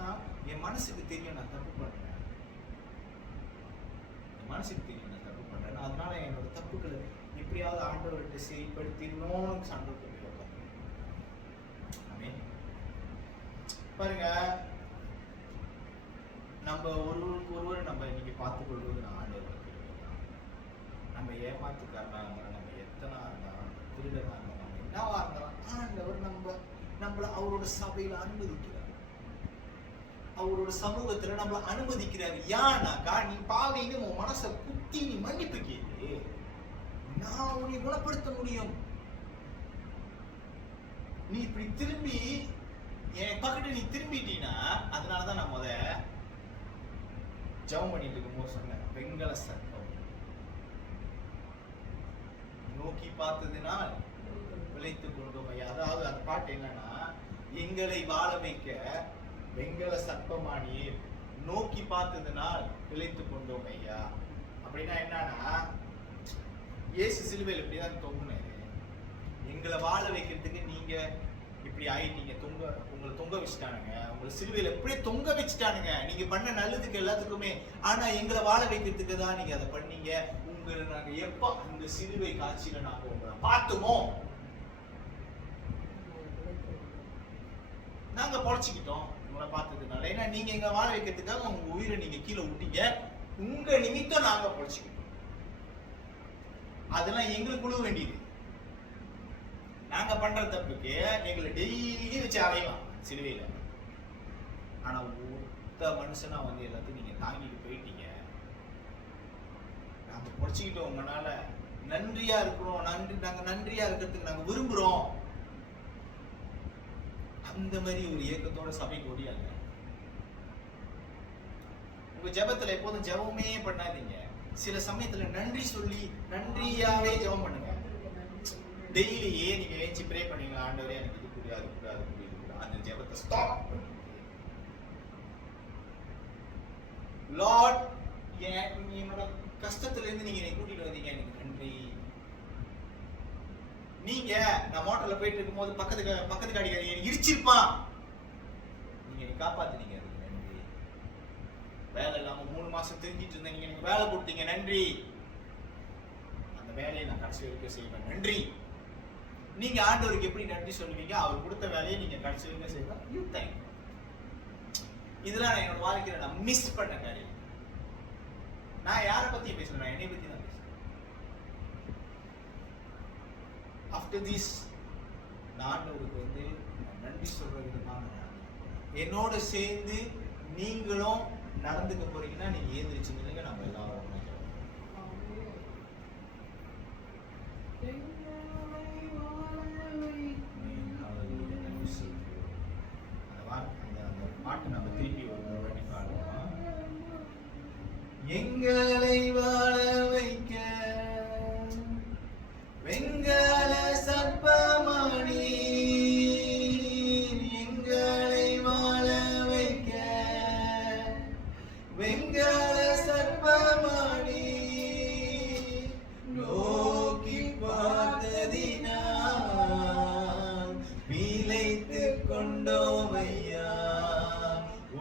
என் மனசுக்கு தெரியும் நான் தப்பு பண்றேன். மனசுக்கு தெரியும் நான் தப்பு பண்றேன். அதனால என்னோட தப்புக்களை எப்படியாவது ஆண்டவர்கிட்ட சரிப்படுத்திடணும்னு சண்டை போட்டு பாருங்க. நம்ம ஒருவர் நம்ம இன்னைக்கு பார்த்துக் கொள்வது ஆண்டவர். நம்ம ஏமாத்துக்காரனா இருந்தாலும், நம்ம எத்தனா இருந்தாலும், திருடனா இருந்தாலும், நம்ம என்னவா இருந்தாலும் ஆண்டவர் நம்மள அவரோட சபையில அனுமதிக்கிறார். அவரோட சமூகத்துல நம்மள அனுமதிக்கிறாரு. ஏன்னாக்கா நீ பாவின்னு உன் மனசை குத்தி நீ மன்னிப்பு கேளு, நான் உன்னை குணப்படுத்த முடியும். நீ இப்படி திரும்பி என் பக்கத்து நீ திரும்பிட்டீன்னா, அதனாலதான் நான் ஜெபம் பண்ணிட்டு இருக்கும்போது சொன்னேன், வெங்கல சர்ப்பம் நோக்கி பார்த்ததுனால் விளைத்துக் கொண்டோம் ஐயா. அதாவது அந்த பாட்டு என்னன்னா, எங்களை வாழ வைக்க வெங்கல சர்ப்பமானி நோக்கி பார்த்ததுனால் பிழைத்துக் கொண்டோம் ஐயா. அப்படின்னா என்னன்னா, இயேசு சிலுவையில் இப்படிதான் தொங்குனாரு. எங்களை வாழ வைக்கிறதுக்கு நீங்க இப்படி ஆயிட்டீங்க, உங்களை தொங்க வச்சுட்டானுங்க, உங்களை சிலுவையில எப்படியே தொங்க வச்சுட்டானுங்க. நீங்க பண்ண நல்லதுக்கு எல்லாத்துக்குமே. ஆனா எங்களை வாழ வைக்கிறதுக்கு தான் நீங்க அதை பண்ணீங்க. உங்களை நாங்க எப்ப அந்த சிலுவை காட்சியில நாங்க உங்களை பார்த்தோமோ நாங்க பொழைச்சிக்கிட்டோம் உங்களை பார்த்ததுனால. ஏன்னா நீங்க எங்க வாழ வைக்கிறதுக்காக உங்க உயிரை நீங்க கீழே விட்டீங்க. உங்க நிமித்தம் நாங்க பொழைச்சிக்கிட்டோம். அதெல்லாம் எங்களுக்கு உழுவ வேண்டியது. நாங்க பண்ற தப்புக்கு எங்களை டெய்லி வச்சு அறையலாம் சிலுவையில. ஆனா ஒத்த மனுஷனா வந்து எல்லாத்தையும் நீங்க தாங்கிட்டு போயிட்டீங்க. நாங்க பொழைச்சிக்கிட்டோம். உங்களால நன்றியா இருக்கிறோம். நாங்க நன்றியா இருக்கிறதுக்கு நாங்க விரும்புறோம். அந்த மாதிரி ஒரு ஏக்கத்தோட சபைக்கு ஓடியாங்க. உங்க ஜெபத்துல எப்போதும் ஜெபமே பண்ணாதீங்க. சில சமயத்துல நன்றி சொல்லி நன்றியாவே ஜெபம் பண்ணுங்க. டெய்லியே நீங்க ஏஞ்சி ப்ரே பண்ணீங்களா, ஆண்டவரே எனக்கு இது புரியாது புரியாது புரியுது, அந்த ஜெபத்தை ஸ்டாப் பண்ணுங்க. லார்ட், என்னோட கஷ்டத்துல இருந்து நீங்க என்னை கூட்டிட்டு வந்தீங்க, எனக்கு நன்றி. நீங்க நான் மோட்டர்ல போயிட்டு இருக்கும் போது பக்கத்து காடிக்காரி எனக்கு இடிச்சிருப்பான், நீங்க என்னை காப்பாத்துனீங்க, அதுக்கு நன்றி. வேலை இல்லாம 3 மாசம் தெரிஞ்சிட்டு இருந்தேன், நீங்க எனக்கு வேலை கொடுத்தீங்க, நன்றி. அந்த வேலையை நான் கடைசி வரைக்கும் செய்வேன், நன்றி. நீங்க ஆண்டவருக்கு எப்படி நன்றி சொல்லுவீங்க? அவர் கொடுத்த வேலையை நீங்க கடைசி வரைக்கும் செய்யலாம். You thank. இதெல்லாம் நான் என்னோட வாழ்க்கையில நான் மிஸ் பண்ண காரியம். நான் யாரை பத்தி பேசுறேன்? நான் என்னை பத்தி தான் பேசுறேன். ஆஃப்டர் திஸ் நான் ஆண்டவருக்கு நன்றி சொல்ற விதமாக என்னோட சேர்ந்து நீங்களும் நடந்துக்க போறீங்கன்னா நீங்க ஏந்திரிச்சு நில்லுங்க. நம்ம எல்லாரும் அந்த பாட்டு நம்ம திருப்பி ஒரு வாட்டி பாடுவோம். எங்களை வாழ வைக்க வெங்கல சர்ப்பமணி, எங்களை வாழ வைக்க வெங்கல சர்ப்பமணி, நோக்கி பார்த்ததினால் பிழைத்து கொண்டோமையா,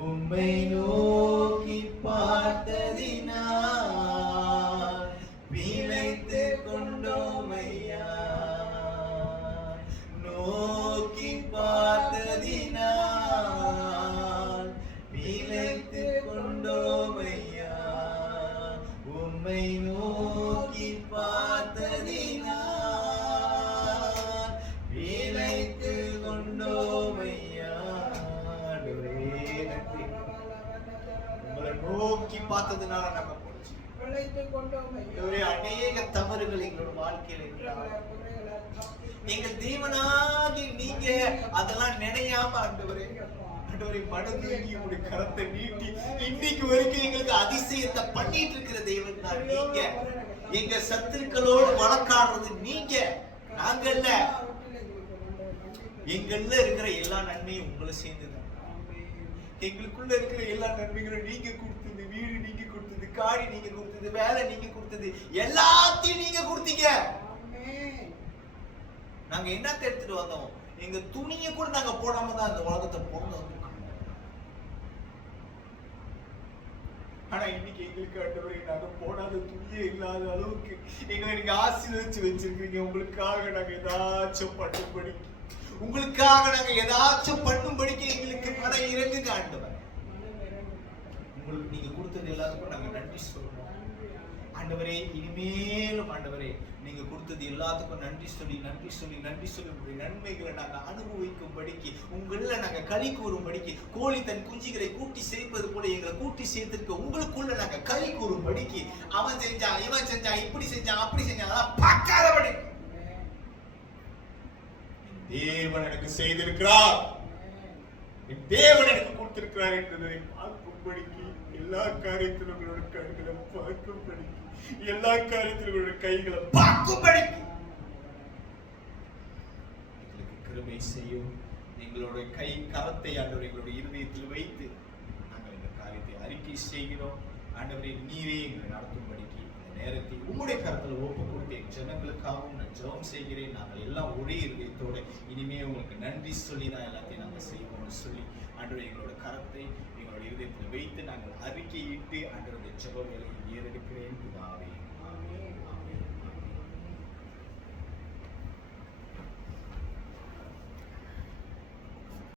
உம்மை நோக்கி பார்த்ததினால் பிழைத்து கொண்டோமையா, நோக்கி பார்த்ததினால் பிழைத்து கொண்டோமையா, உம்மை நோக்கி பார்த்ததினால் பிழைத்து கொண்டோமையா. உங்களை நோக்கி பார்த்ததுனால நாங்க போச்சு. அநேக தவறுகள் எங்களோட வாழ்க்கையில எங்கள் தேவனாகி நீங்க அதெல்லாம் நினையாம ஆண்டவரே மனதுருகி உங்களுடைய கரத்தை நீட்டி இன்னைக்கு வரைக்கும் எங்களுக்கு அதிசயத்தை பண்ணிட்டு இருக்கிற தேவன் தான் நீங்க. எங்க சத்துருக்களோடு வழக்காடுறது நீங்க, நாங்க இல்ல. எங்கள்ல இருக்கிற எல்லா நன்மையும் உங்களை சேர்ந்துதான். எங்களுக்குள்ள இருக்கிற எல்லா நன்மைகளும் நீங்க கொடுத்தது, வீடு நீங்க கொடுத்தது, காடி நீங்க கொடுத்தது, வேலை நீங்க கொடுத்தது, எல்லாத்தையும் நீங்க கொடுத்தீங்க. நாங்க என்னத்தை எடுத்துட்டு வந்தோம்? எங்க துணியை கூட நாங்க போடாம தான் அந்த உலகத்தை பிறந்து வந்திருக்கோம். ஆனா இன்னைக்கு எங்களுக்கு ஆண்டவரே நாங்க போடாத துணியே இல்லாத அளவுக்கு எங்களை நீங்க ஆசீர்வதிச்சு வச்சிருக்கீங்க. உங்களுக்காக நாங்க ஏதாச்சும் பண்ணும்படிக்கு, உங்களுக்காக நாங்க ஏதாச்சும் பண்ணும்படிக்கு எங்களுக்கு மன இறங்குங்க ஆண்டவர். உங்களுக்கு நீங்க கொடுத்தது எல்லாத்துக்கும் நாங்க நன்றி சொல்றோம் ஆண்டவரே. இனிமேலும் ஆண்டவரே நீங்க கொடுத்தது எல்லாத்துக்கும் நன்றி சொல்லி நன்றி சொல்லி நன்றி சொல்லி உங்களுடைய நன்மைகளை நாங்க அனுபவிக்கும்படிக்கு, உங்கள நாங்க களி கூறும்படிக்கு, கோழி தன் குஞ்சுகளை கூட்டி சேர்ப்பது போல எங்களை கூட்டி சேர்த்திருக்க உங்களுக்குள்ள நாங்க களி கூறும்படிக்கு, அவன் செஞ்சான், இவன் செஞ்சான், இப்படி செஞ்சான், அப்படி செஞ்சான், அதெல்லாம் பார்க்காதபடி தேவன் எனக்கு செய்திருக்கிறார், என் தேவன் எனக்கு கொடுத்திருக்கிறார் என்பதை பார்க்கும்படிக்கு, எல்லா காரியத்திலும் உங்களோட கண்களை பார்க்கும்படிக்கு, எல்லா காரியத்திலும் உங்களோட கைகளை பார்க்கும்படிக்கு எங்களுக்கு கிருபை செய்யும். எங்களோட கை கரத்தை ஆண்டவர் எங்களுடைய இருதயத்தில் வைத்து நாங்கள் இந்த காரியத்தை அறிக்கை செய்கிறோம். ஆண்டவரே நீரே எங்களை நடத்தும்படிக்கு இந்த நேரத்தை உங்களுடைய கரத்தில் ஒப்பு கொடுத்து என் ஜனங்களுக்காகவும் நான் ஜெபம் செய்கிறேன். நாங்கள் எல்லாம் ஒரே இருதயத்தோட இனிமே உங்களுக்கு நன்றி சொல்லி தான் எல்லாத்தையும் நாங்கள் செய்வோம்னு சொல்லி ஆண்டவர் எங்களோட கரத்தை எங்களோட இருதயத்தில் வைத்து நாங்கள் அறிக்கையிட்டு ஆண்டவருடைய ஜெப வேலையை ஏறெடுக்கிறேன் பிதாவே.